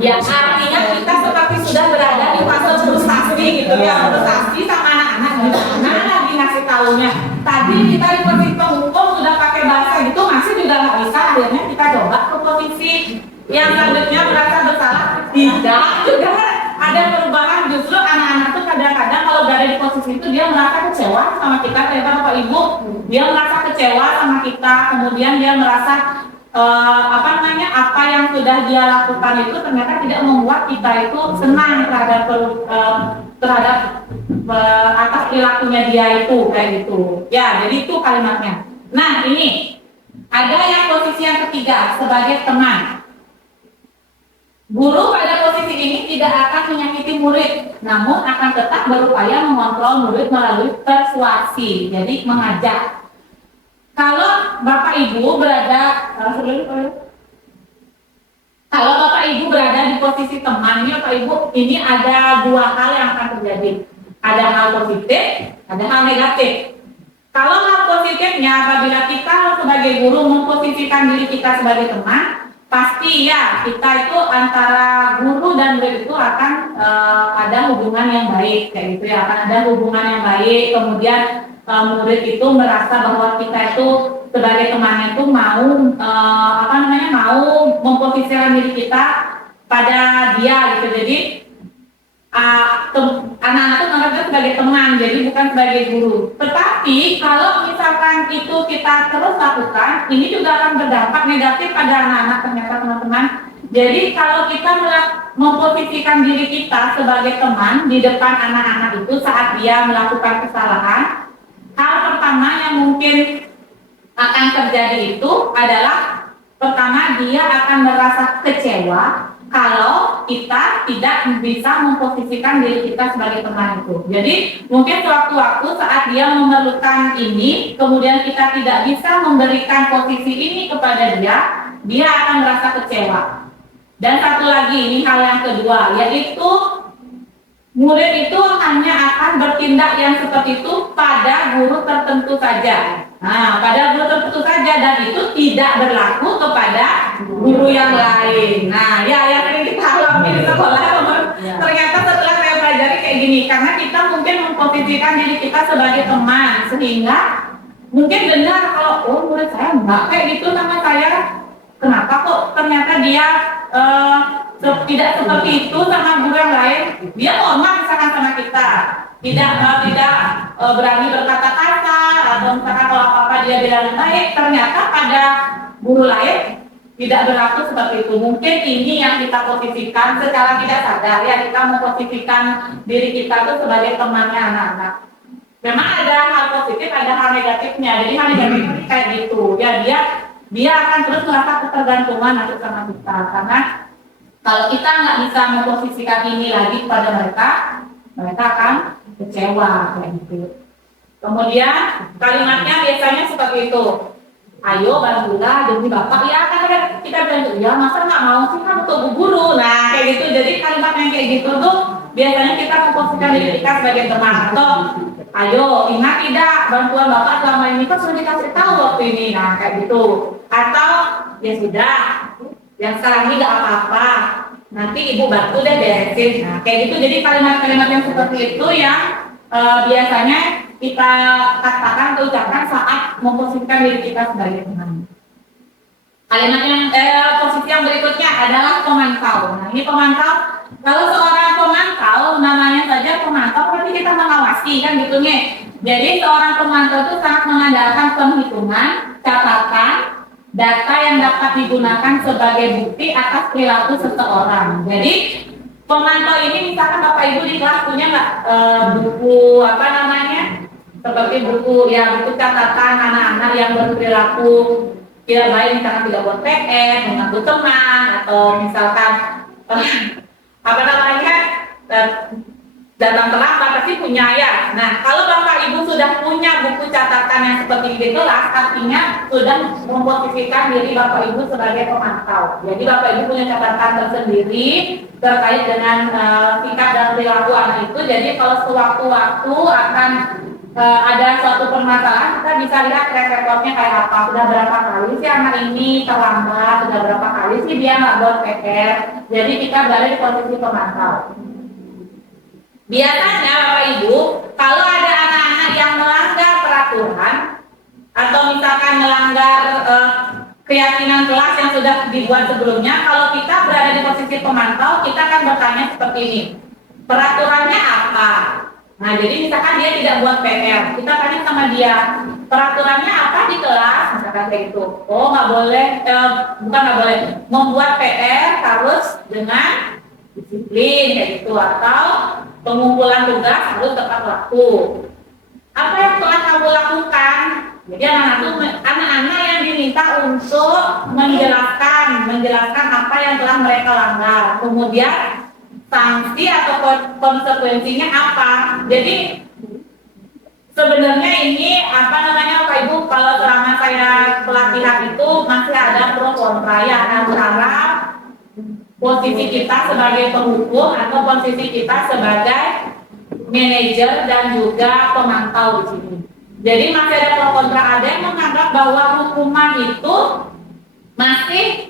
Ya artinya kita seperti sudah berada di fase frustasi gitu ya, frustasi sama anak-anak. Gimana lagi ngasih tahunya? Tadi kita di posisi penghukum sudah pakai bahasa gitu, masih juga nggak bisa. Akhirnya kita coba ke posisi yang selanjutnya merasa bersalah. Tidak juga ada perubahan. Justru anak-anak tuh kadang-kadang kalau berada di posisi itu dia merasa kecewa sama kita, ternyata Bapak Ibu. Dia merasa kecewa sama kita, kemudian dia merasa apa yang sudah dia lakukan itu ternyata tidak membuat kita itu senang terhadap atas perilakunya dia itu kayak gitu ya. Jadi itu kalimatnya. Nah ini ada yang posisi yang ketiga sebagai teman. Guru pada posisi ini tidak akan menyakiti murid, namun akan tetap berupaya mengontrol murid melalui persuasi, jadi mengajak. Kalau Bapak Ibu berada di posisi teman, ini Bapak Ibu, ini ada 2 hal yang akan terjadi. Ada hal positif, ada hal negatif. Kalau hal positifnya, apabila kita sebagai guru memposisikan diri kita sebagai teman, pasti ya kita itu antara guru dan murid itu akan ada hubungan yang baik kayak gitu ya, akan ada hubungan yang baik. Kemudian murid itu merasa bahwa kita itu sebagai temannya itu mau mau memposisikan diri kita pada dia gitu. Jadi anak-anak itu menganggap sebagai teman, jadi bukan sebagai guru. Tetapi kalau misalkan itu kita terus lakukan, ini juga akan berdampak negatif pada anak-anak ternyata teman-teman. Jadi kalau kita memposisikan diri kita sebagai teman di depan anak-anak itu saat dia melakukan kesalahan, hal pertama yang mungkin akan terjadi itu adalah pertama dia akan merasa kecewa kalau kita tidak bisa memposisikan diri kita sebagai teman itu. Jadi mungkin sewaktu-waktu saat dia memerlukan ini, kemudian kita tidak bisa memberikan posisi ini kepada dia akan merasa kecewa. Dan satu lagi, ini hal yang kedua, yaitu murid itu hanya akan bertindak bertindak yang seperti itu pada guru tertentu saja. Nah, pada guru tertentu saja dan itu tidak berlaku kepada guru yang lain. Nah, ya yang sering kita alami di sekolah, ternyata setelah saya pelajari kayak gini, karena kita mungkin memposisikan diri kita sebagai teman, sehingga mungkin benar kalau oh murid saya enggak kayak gitu sama saya, kenapa kok ternyata dia tidak seperti itu sama guru yang lain, dia normal misalkan sama kita, tidak berani berkata kasar atau misalkan kalau apa-apa dia bilang baik, ternyata pada guru lain tidak berlaku seperti itu. Mungkin ini yang kita posisikan secara tidak sadar ya, kita memposisikan diri kita itu sebagai temannya anak-anak. Memang ada hal positif, ada hal negatifnya. Jadi hal negatifnya kayak gitu ya, dia akan terus merasa ketergantungan nanti sama kita, karena kalau kita nggak bisa memposisikan ini lagi kepada mereka akan kecewa kayak gitu. Kemudian kalimatnya biasanya seperti itu, ayo bantulah demi bapak, ya kan kita bilang ya masa nggak mau sih kamu tuh bu guru, nah kayak gitu. Jadi kalimat yang kayak gitu tuh biasanya kita memposisikan diri kita sebagai teman, atau ayo ingat tidak bantuan bapak selama ini kan sudah dikasih tahu waktu ini, nah kayak gitu. Atau ya sudah, yang sekarang ini nggak apa-apa, nanti ibu bantu deh beresin, nah kayak gitu. Jadi kalimat-kalimat yang seperti itu yang biasanya kita katakan atau ucapkan saat memposisikan diri kita sebagai teman. Kalimat yang posisi yang berikutnya adalah pemantau. Nah ini pemantau, kalau seorang pemantau namanya saja pemantau, berarti kita mengawasi kan gitu nih. Jadi seorang pemantau itu sangat mengandalkan penghitungan, catatan, data yang dapat digunakan sebagai bukti atas perilaku seseorang. Jadi pemantau ini misalkan Bapak Ibu di kelas punya nggak buku apa namanya, seperti buku catatan anak-anak yang berperilaku tidak baik, misalkan tidak buat PR, mengganggu teman, atau misalkan apa namanya datang terlambat, pasti punya ya. Nah kalau Bapak Ibu sudah punya buku catatan yang seperti ini di kelas, artinya sudah memposisikan diri Bapak Ibu sebagai pemantau. Jadi Bapak Ibu punya catatan tersendiri terkait dengan sikap dan perilaku anak itu. Jadi kalau sewaktu-waktu akan ada suatu permasalahan, kita bisa lihat track recordnya kayak apa, sudah berapa kali sih anak ini terlambat, sudah berapa kali sih dia nggak buat PR. Jadi kita berada di posisi pemantau. Biasanya Bapak Ibu, kalau ada anak-anak yang melanggar peraturan atau misalkan melanggar keyakinan kelas yang sudah dibuat sebelumnya, kalau kita berada di posisi pemantau, kita akan bertanya seperti ini, peraturannya apa? Nah jadi misalkan dia tidak buat PR, kita tanya sama dia, peraturannya apa di kelas? Misalkan kayak gitu, oh nggak boleh, bukan nggak boleh, membuat PR harus dengan disiplin kayak gitu, atau pengumpulan tugas harus tepat waktu. Apa yang telah kamu lakukan? Jadi anak-anak yang diminta untuk menjelaskan apa yang telah mereka langgar, kemudian sanksi atau konsekuensinya apa. Jadi sebenarnya ini apa namanya Pak Ibu, kalau selama saya pelatihan itu masih ada pro kontra ya antara posisi kita sebagai penghukum atau posisi kita sebagai manajer dan juga pemantau di sini. Jadi masih ada pro kontra, ada yang menganggap bahwa hukuman itu masih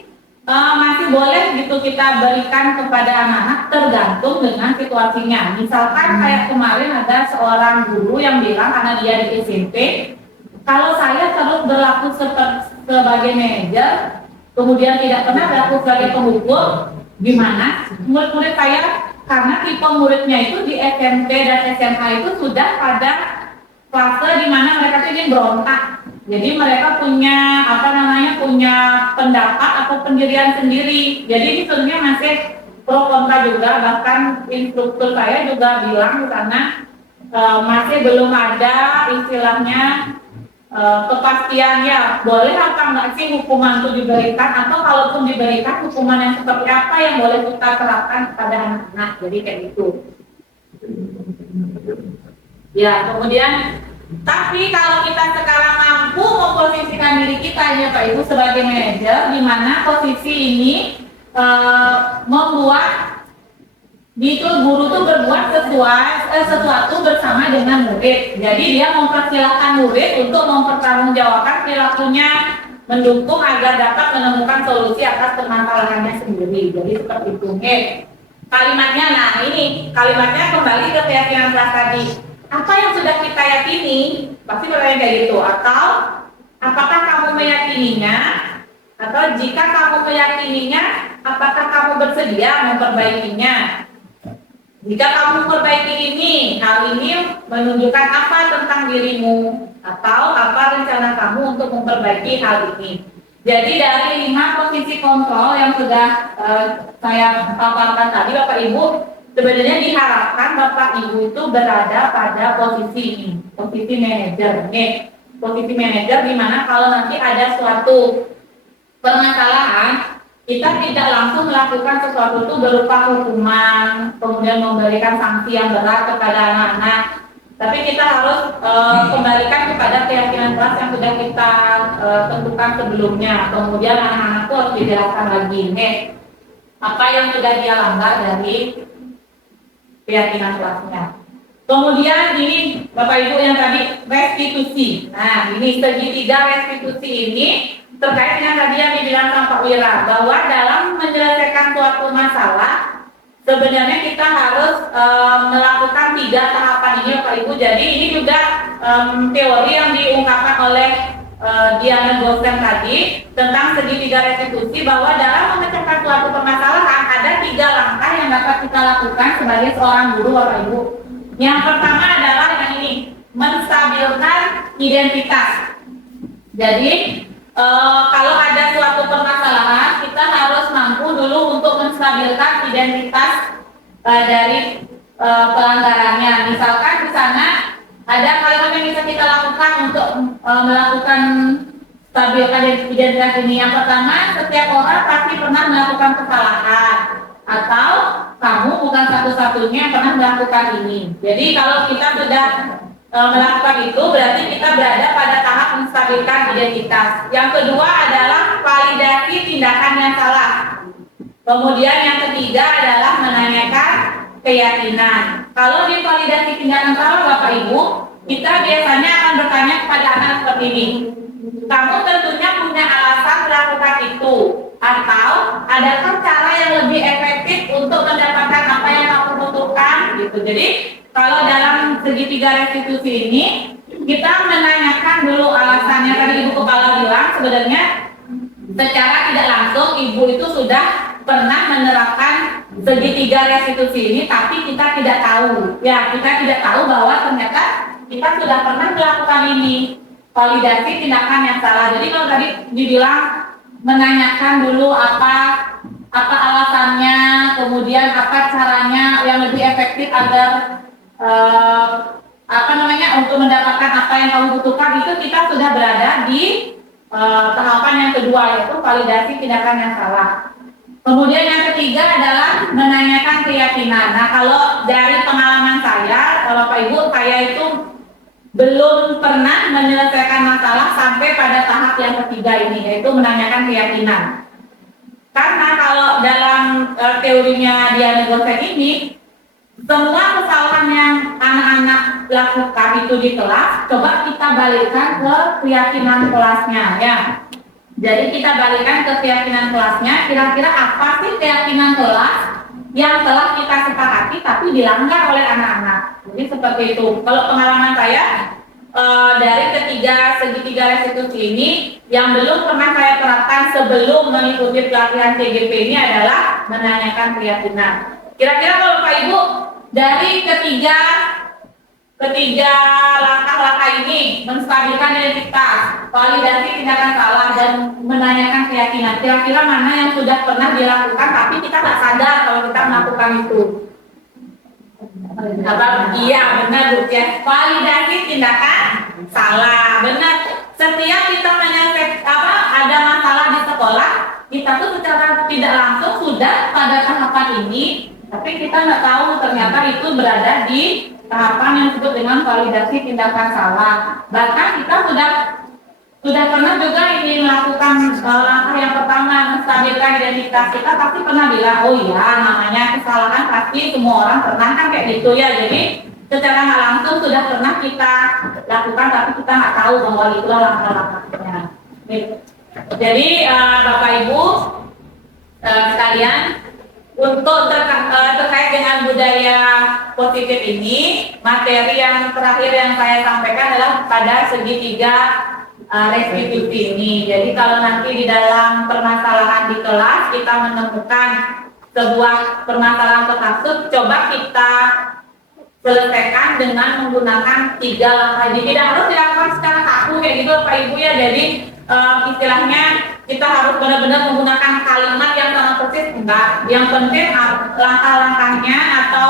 boleh gitu kita berikan kepada anak-anak tergantung dengan situasinya. Misalkan kayak kemarin ada seorang guru yang bilang karena dia di SMP, kalau saya terus berlaku sebagai manajer, kemudian tidak pernah berlaku sebagai penghukum, gimana? Murid-murid saya, karena tipe muridnya itu di SMP dan SMA itu sudah pada fase di mana mereka ingin berontak. Jadi mereka punya punya pendapat atau pendirian sendiri. Jadi ini sebenarnya masih pro kontra juga, bahkan instruktur saya juga bilang karena masih belum ada istilahnya kepastian ya, boleh apa enggak sih hukuman itu diberikan, atau kalaupun diberikan hukuman yang seperti apa yang boleh kita terapkan kepada anak-anak. Jadi kayak gitu. Ya, kemudian tapi kalau kita sekarang mampu memposisikan diri kita ya Pak Ibu sebagai manajer, di mana posisi ini membuat Itu guru tuh berbuat sesuatu bersama dengan murid. Jadi dia mempersilahkan murid untuk mempertanggungjawabkan perilakunya, mendukung agar dapat menemukan solusi atas permasalahannya sendiri. Jadi seperti itu. Oke. Kalimatnya, nah ini kalimatnya kembali ke keyakinan kelas tadi. Apa yang sudah kita yakini, pasti bertanya kayak gitu. Atau apakah kamu meyakininya? Atau jika kamu meyakininya, apakah kamu bersedia memperbaikinya? Jika kamu memperbaiki ini, hal ini menunjukkan apa tentang dirimu? Atau apa rencana kamu untuk memperbaiki hal ini? Jadi dari 5 posisi kontrol yang sudah saya paparkan tadi, Bapak Ibu, sebenarnya diharapkan Bapak Ibu itu berada pada posisi ini, posisi manajer. Nih, posisi manajer di mana kalau nanti ada suatu permasalahan, kita tidak langsung melakukan sesuatu itu berupa hukuman, kemudian memberikan sanksi yang berat kepada anak-anak. Tapi kita harus kembalikan kepada keyakinan kelas yang sudah kita tentukan sebelumnya. Kemudian anak-anak itu harus dijelaskan lagi, nih, apa yang sudah dia langgar dari keyakinan kelasnya. Kemudian ini Bapak Ibu yang tadi restitusi. Nah, ini segitiga restitusi ini terkait dengan tadi yang dibilang sama Pak Wira, bahwa dalam menyelesaikan suatu masalah sebenarnya kita harus melakukan 3 tahapan ini, Bapak Ibu. Jadi ini juga teori yang diungkapkan oleh Diana Gosen tadi tentang segitiga restitusi, bahwa dalam memecahkan suatu permasalahan ada 3 langkah yang dapat kita lakukan sebagai seorang guru, Bapak Ibu. Yang pertama adalah yang ini, menstabilkan identitas. Jadi kalau ada suatu permasalahan, kita harus mampu dulu untuk menstabilkan identitas dari pelanggarannya. Misalkan di sana ada hal yang bisa kita lakukan untuk melakukan stabilkan identitas ini. Yang pertama, setiap orang pasti pernah melakukan kesalahan, atau kamu bukan satu-satunya yang pernah melakukan ini. Jadi kalau kita sudah melakukan itu, berarti kita berada pada tahap menstabilkan identitas. Yang kedua adalah validasi tindakan yang salah. Kemudian yang ketiga adalah menanyakan keyakinan. Kalau di validasi tindakan salah, Bapak Ibu, kita biasanya akan bertanya kepada anak seperti ini. Kamu tentunya punya alasan melakukan itu, atau adakah cara yang lebih efektif untuk mendapatkan apa yang kamu butuhkan, gitu. Jadi kalau dalam segitiga restitusi ini, kita menanyakan dulu alasannya. Tadi Ibu Kepala bilang sebenarnya secara tidak langsung Ibu itu sudah pernah menerapkan segitiga restitusi ini, tapi kita tidak tahu. Ya, kita tidak tahu bahwa ternyata kita sudah pernah melakukan ini, validasi tindakan yang salah. Jadi kalau tadi dibilang menanyakan dulu apa alasannya, kemudian apa caranya yang lebih efektif agar untuk mendapatkan apa yang kamu butuhkan, itu kita sudah berada di tahapan yang kedua, yaitu validasi tindakan yang salah. Kemudian yang ketiga adalah menanyakan keyakinan. Nah, kalau dari pengalaman saya, Bapak Ibu, saya itu belum pernah menyelesaikan masalah sampai pada tahap yang ketiga ini, yaitu menanyakan keyakinan. Karena kalau dalam teorinya Diana Gosen ini, semua kesalahan yang anak-anak lakukan itu di kelas, coba kita balikkan ke keyakinan kelasnya, ya. Jadi kita balikkan ke keyakinan kelasnya, kira-kira apa sih keyakinan kelas yang telah kita sepakati tapi dilanggar oleh anak-anak. Jadi seperti itu. Kalau pengalaman saya dari segitiga restitusi ini, yang belum pernah saya terapkan sebelum mengikuti pelatihan CGP ini adalah menanyakan keyakinan. Kira-kira kalau Pak Ibu dari ketiga langkah-langkah ini, menstabilkan identitas, validasi tindakan salah, dan menanyakan keyakinan, kira-kira mana yang sudah pernah dilakukan tapi kita nggak sadar kalau kita melakukan itu? Iya, benar Bu ya. Validasi tindakan salah, benar. Setiap kita ada masalah di sekolah, kita tuh secara tidak langsung sudah pada tahapan ini, tapi kita nggak tahu ternyata itu berada di tahapan yang disebut dengan validasi tindakan salah. Bahkan kita sudah sudah pernah juga ini melakukan langkah yang pertama menstabilkan identitas kita, pasti pernah bilang, oh iya namanya kesalahan pasti semua orang pernah kan kayak gitu ya. Jadi secara nggak langsung sudah pernah kita lakukan, tapi kita nggak tahu bahwa itulah langkah-langkahnya. Jadi Bapak Ibu sekalian, untuk terkait dengan budaya positif ini, materi yang terakhir yang saya sampaikan adalah pada segitiga restitusi ini. Jadi kalau nanti di dalam permasalahan di kelas kita menemukan sebuah permasalahan atau kasus, coba kita selesaikan dengan menggunakan 3 langkah. Jadi tidak harus dilakukan secara kaku kayak gitu Pak Ibu ya. Jadi istilahnya kita harus benar-benar menggunakan kalimat yang sama persis, enggak. Yang penting langkah-langkahnya atau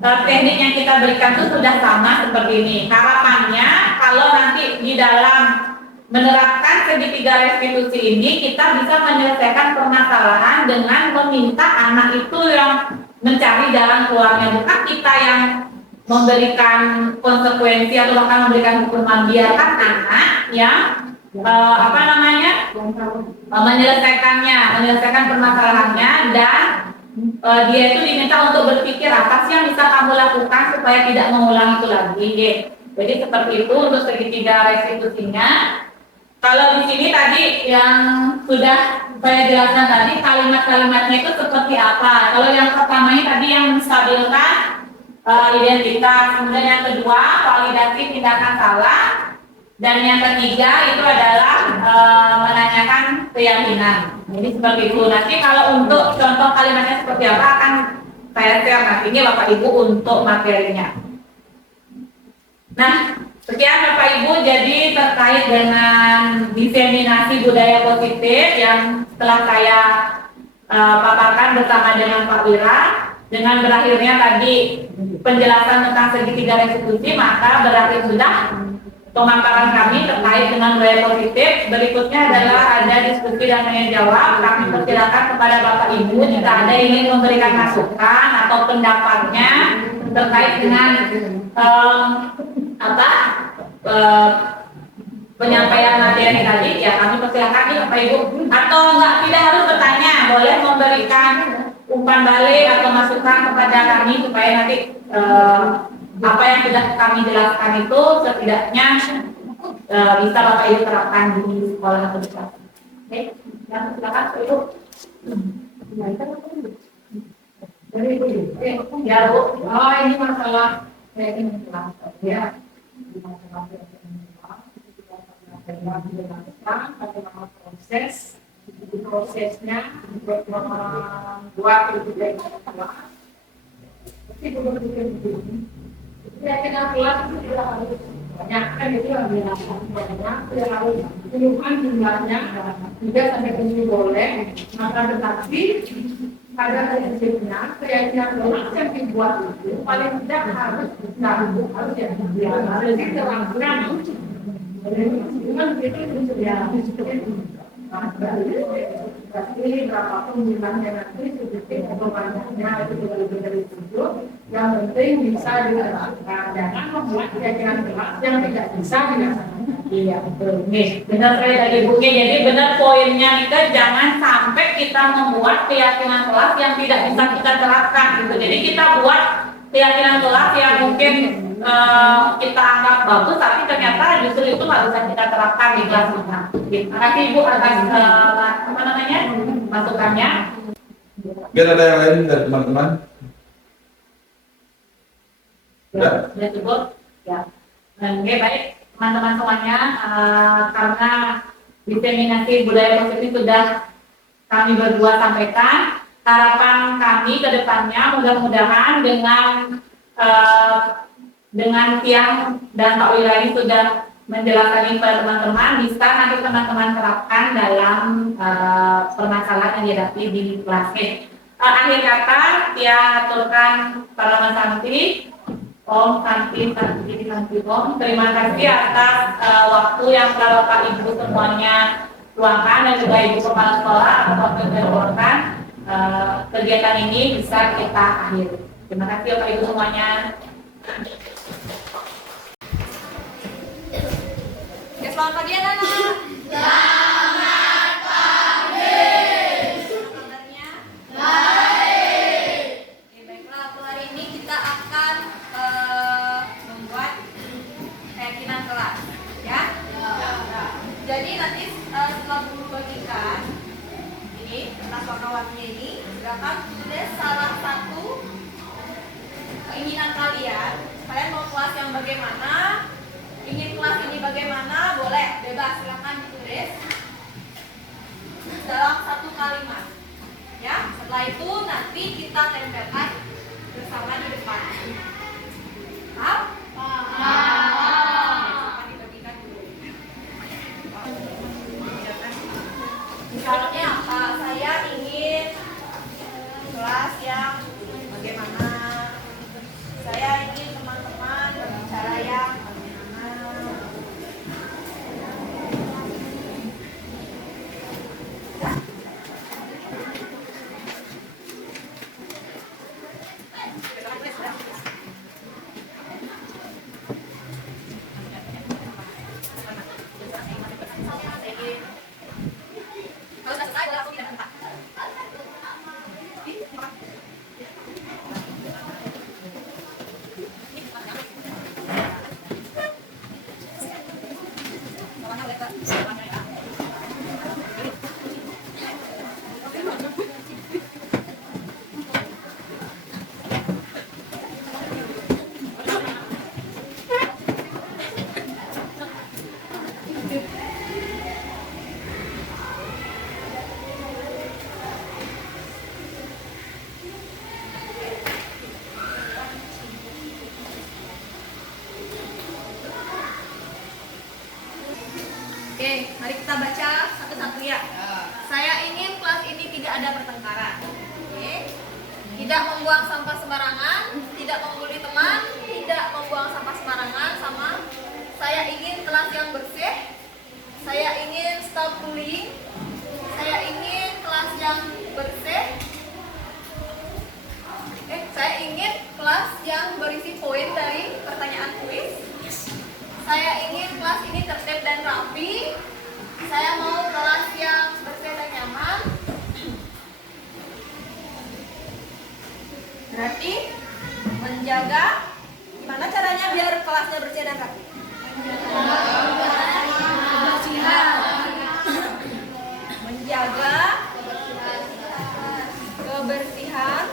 teknik yang kita berikan itu sudah sama seperti ini. Harapannya kalau nanti di dalam menerapkan segitiga restitusi ini, kita bisa menyelesaikan permasalahan dengan meminta anak itu yang mencari jalan keluarnya, bukan kita yang memberikan konsekuensi atau bahkan memberikan hukuman. Biarkan anak yang menyelesaikan permasalahannya, dan dia itu diminta untuk berpikir apa sih yang bisa kamu lakukan supaya tidak mengulang itu lagi. Jadi seperti itu untuk segitiga restitusinya. Kalau di sini tadi yang sudah saya jelaskan tadi, kalimat-kalimatnya itu seperti apa. Kalau yang pertama ini tadi yang menstabilkan identitas, kemudian yang kedua validasi tindakan salah, dan yang ketiga itu adalah menanyakan keyakinan. Jadi seperti itu. Nanti kalau untuk contoh kalimatnya seperti apa akan saya share nantinya Bapak Ibu untuk materinya. Nah, sekian Bapak Ibu, jadi terkait dengan diseminasi budaya positif yang telah saya paparkan bersama dengan Pak Wira. Dengan berakhirnya tadi penjelasan tentang segitiga restitusi, maka berakhir sudah pemaparan kami terkait dengan budaya positif. Berikutnya adalah ada diskusi dan tanya jawab. Kami persilakan kepada Bapak Ibu jika ada yang ingin memberikan masukan atau pendapatnya terkait dengan penyampaian materi tadi, ya kami persilakan nih Bapak Ibu, atau tidak harus bertanya, boleh memberikan umpan balik atau masukan kepada kami supaya nanti apa yang sudah kami jelaskan itu setidaknya bisa Bapak Ibu terapkan di sekolah atau di kelas. Oke, yang silakan Bapak Ibu. Ya Bu, oh ini masalah kayak ini ya. Prosesnya untuk membuat kebijakan kelas itu tidak harus banyak, kan itu yang banyak, tidak harus puluhan jumlahnya, 3 sampai 7 boleh, maka tetapi pada prinsipnya keyakinan kelas yang dibuat itu paling tidak harus yang dibuat, jadi terangkan dengan itu berarti berapapun jumlahnya nanti sedikit atau banyaknya itu lebih dari 7, yang penting bisa dilakukan. Jangan membuat keyakinan kelas yang tidak bisa dilaksanakan. Iya betul. Nih benar sekali tadi Bu. Jadi benar poinnya itu, jangan sampai kita membuat keyakinan kelas yang tidak bisa kita terapkan gitu. Jadi kita buat keyakinan kelas yang mungkin kita anggap bagus, tapi ternyata justru itu nggak bisa kita terapkan di kelas kita. Terima kasih Ibu atas masukannya. Mungkin ada yang lain dari teman-teman? Sudah cukup? Ya. Oke, baik teman-teman semuanya, karena diseminasi budaya positif sudah kami berdua sampaikan. Harapan kami ke depannya mudah-mudahan dengan Tiang dan Pak Wira ini sudah menjelaskan ini kepada teman-teman, bisa nanti teman-teman terapkan dalam permasalahan yang dihadapi di kelas. Akhir kata, Tiang aturkan para Santi, Om Santi Om. Terima kasih atas waktu yang telah Bapak Ibu semuanya luangkan, dan juga Ibu Kepala Sekolah atas waktu yang diluangkan. Kegiatan ini bisa kita akhiri. Terima kasih Bapak Ibu semuanya. Selamat pagi anak-anak. Selamat pagi. Kabarnya? Baik. Oke, baiklah, untuk hari ini kita akan membuat keyakinan kelas, ya? Jadi nanti setelah guru bagikan ini kertas warna-warni ini, silakan tulis salah satu keinginan kalian. Kalian mau kelas yang bagaimana? Ingin kelas ini bagaimana? Boleh, bebas, silakan ditulis dalam satu kalimat. Ya, setelah itu nanti kita tempelkan bersama di depan. Paham? Paham. Dibagikan dulu. Misalnya apa? Saya ingin kelas yang bagaimana? Saya ingin teman-teman berbicara yang bagaimana? Oke, mari kita baca satu-satu ya. Saya ingin kelas ini tidak ada pertengkaran. Oke. Tidak membuang sampah sembarangan, tidak membuli teman, tidak membuang sampah sembarangan, sama saya ingin kelas yang bersih. Saya ingin stop bullying. Saya ingin kelas yang bersih. Saya ingin kelas yang berisi poin dari pertanyaan kuis. Saya ingin kelas ini tertib dan rapi. Saya mau kelas yang bersih dan nyaman. Berarti menjaga, gimana caranya biar kelasnya bersih dan rapi? Menjaga kebersihan.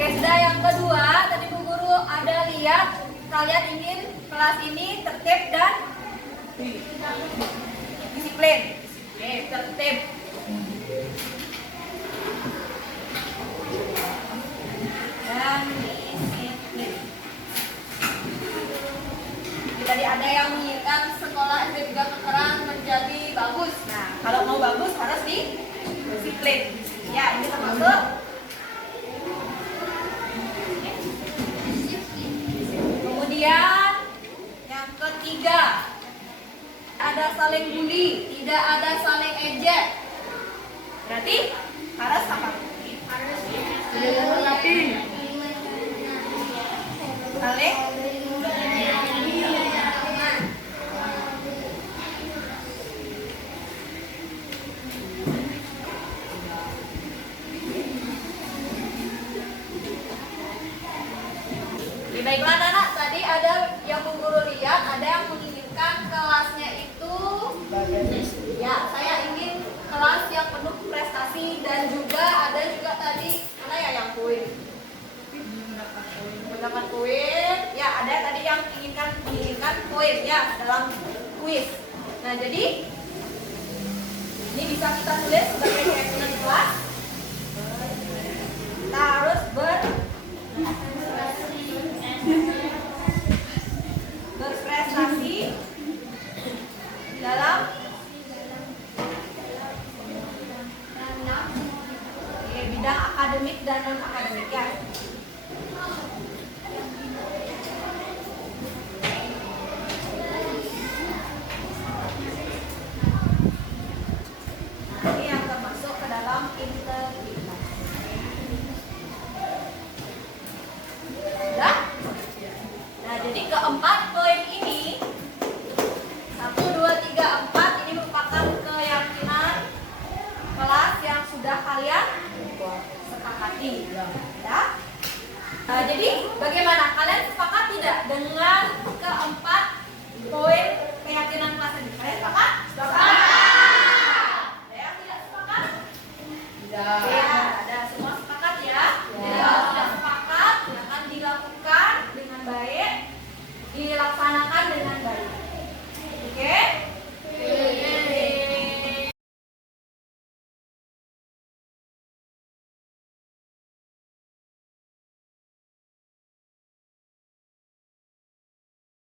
Oke, sudah yang kedua, tadi Bu Guru ada lihat kalian ingin kelas ini tertib dan disiplin. Oke, tertib. Dan disiplin. Tadi ada yang menginginkan sekolah SD 3 Kekeran menjadi bagus. Nah, kalau mau bagus harus disiplin. Ya, ini termasuk. Kemudian yang ketiga, ada saling bully, tidak ada saling ejek. Berarti harus apa? Saling baiklah anak-anak, tadi ada yang Bu Guru lihat, ada yang menginginkan kelasnya itu ya, saya ingin kelas yang penuh prestasi dan juga ada juga tadi mana ya yang poin mendapat poin ya, ada tadi yang menginginkan poin ya dalam kuis. Nah, jadi ini bisa kita tulis sebagai keyakinan kelas. Kita harus berprestasi dalam bidang akademik dan non akademik ya. Ini yang termasuk ke dalam integritas. Jadi bagaimana? Kalian sepakat tidak dengan keempat poin keyakinan kelas ini? Kalian sepakat? Sepakat. Ada yang tidak sepakat? Tidak. Ya, ada semua sepakat ya. Jadi kalau tidak sepakat, akan dilakukan dengan baik, dilaksanakan dengan baik. Oke?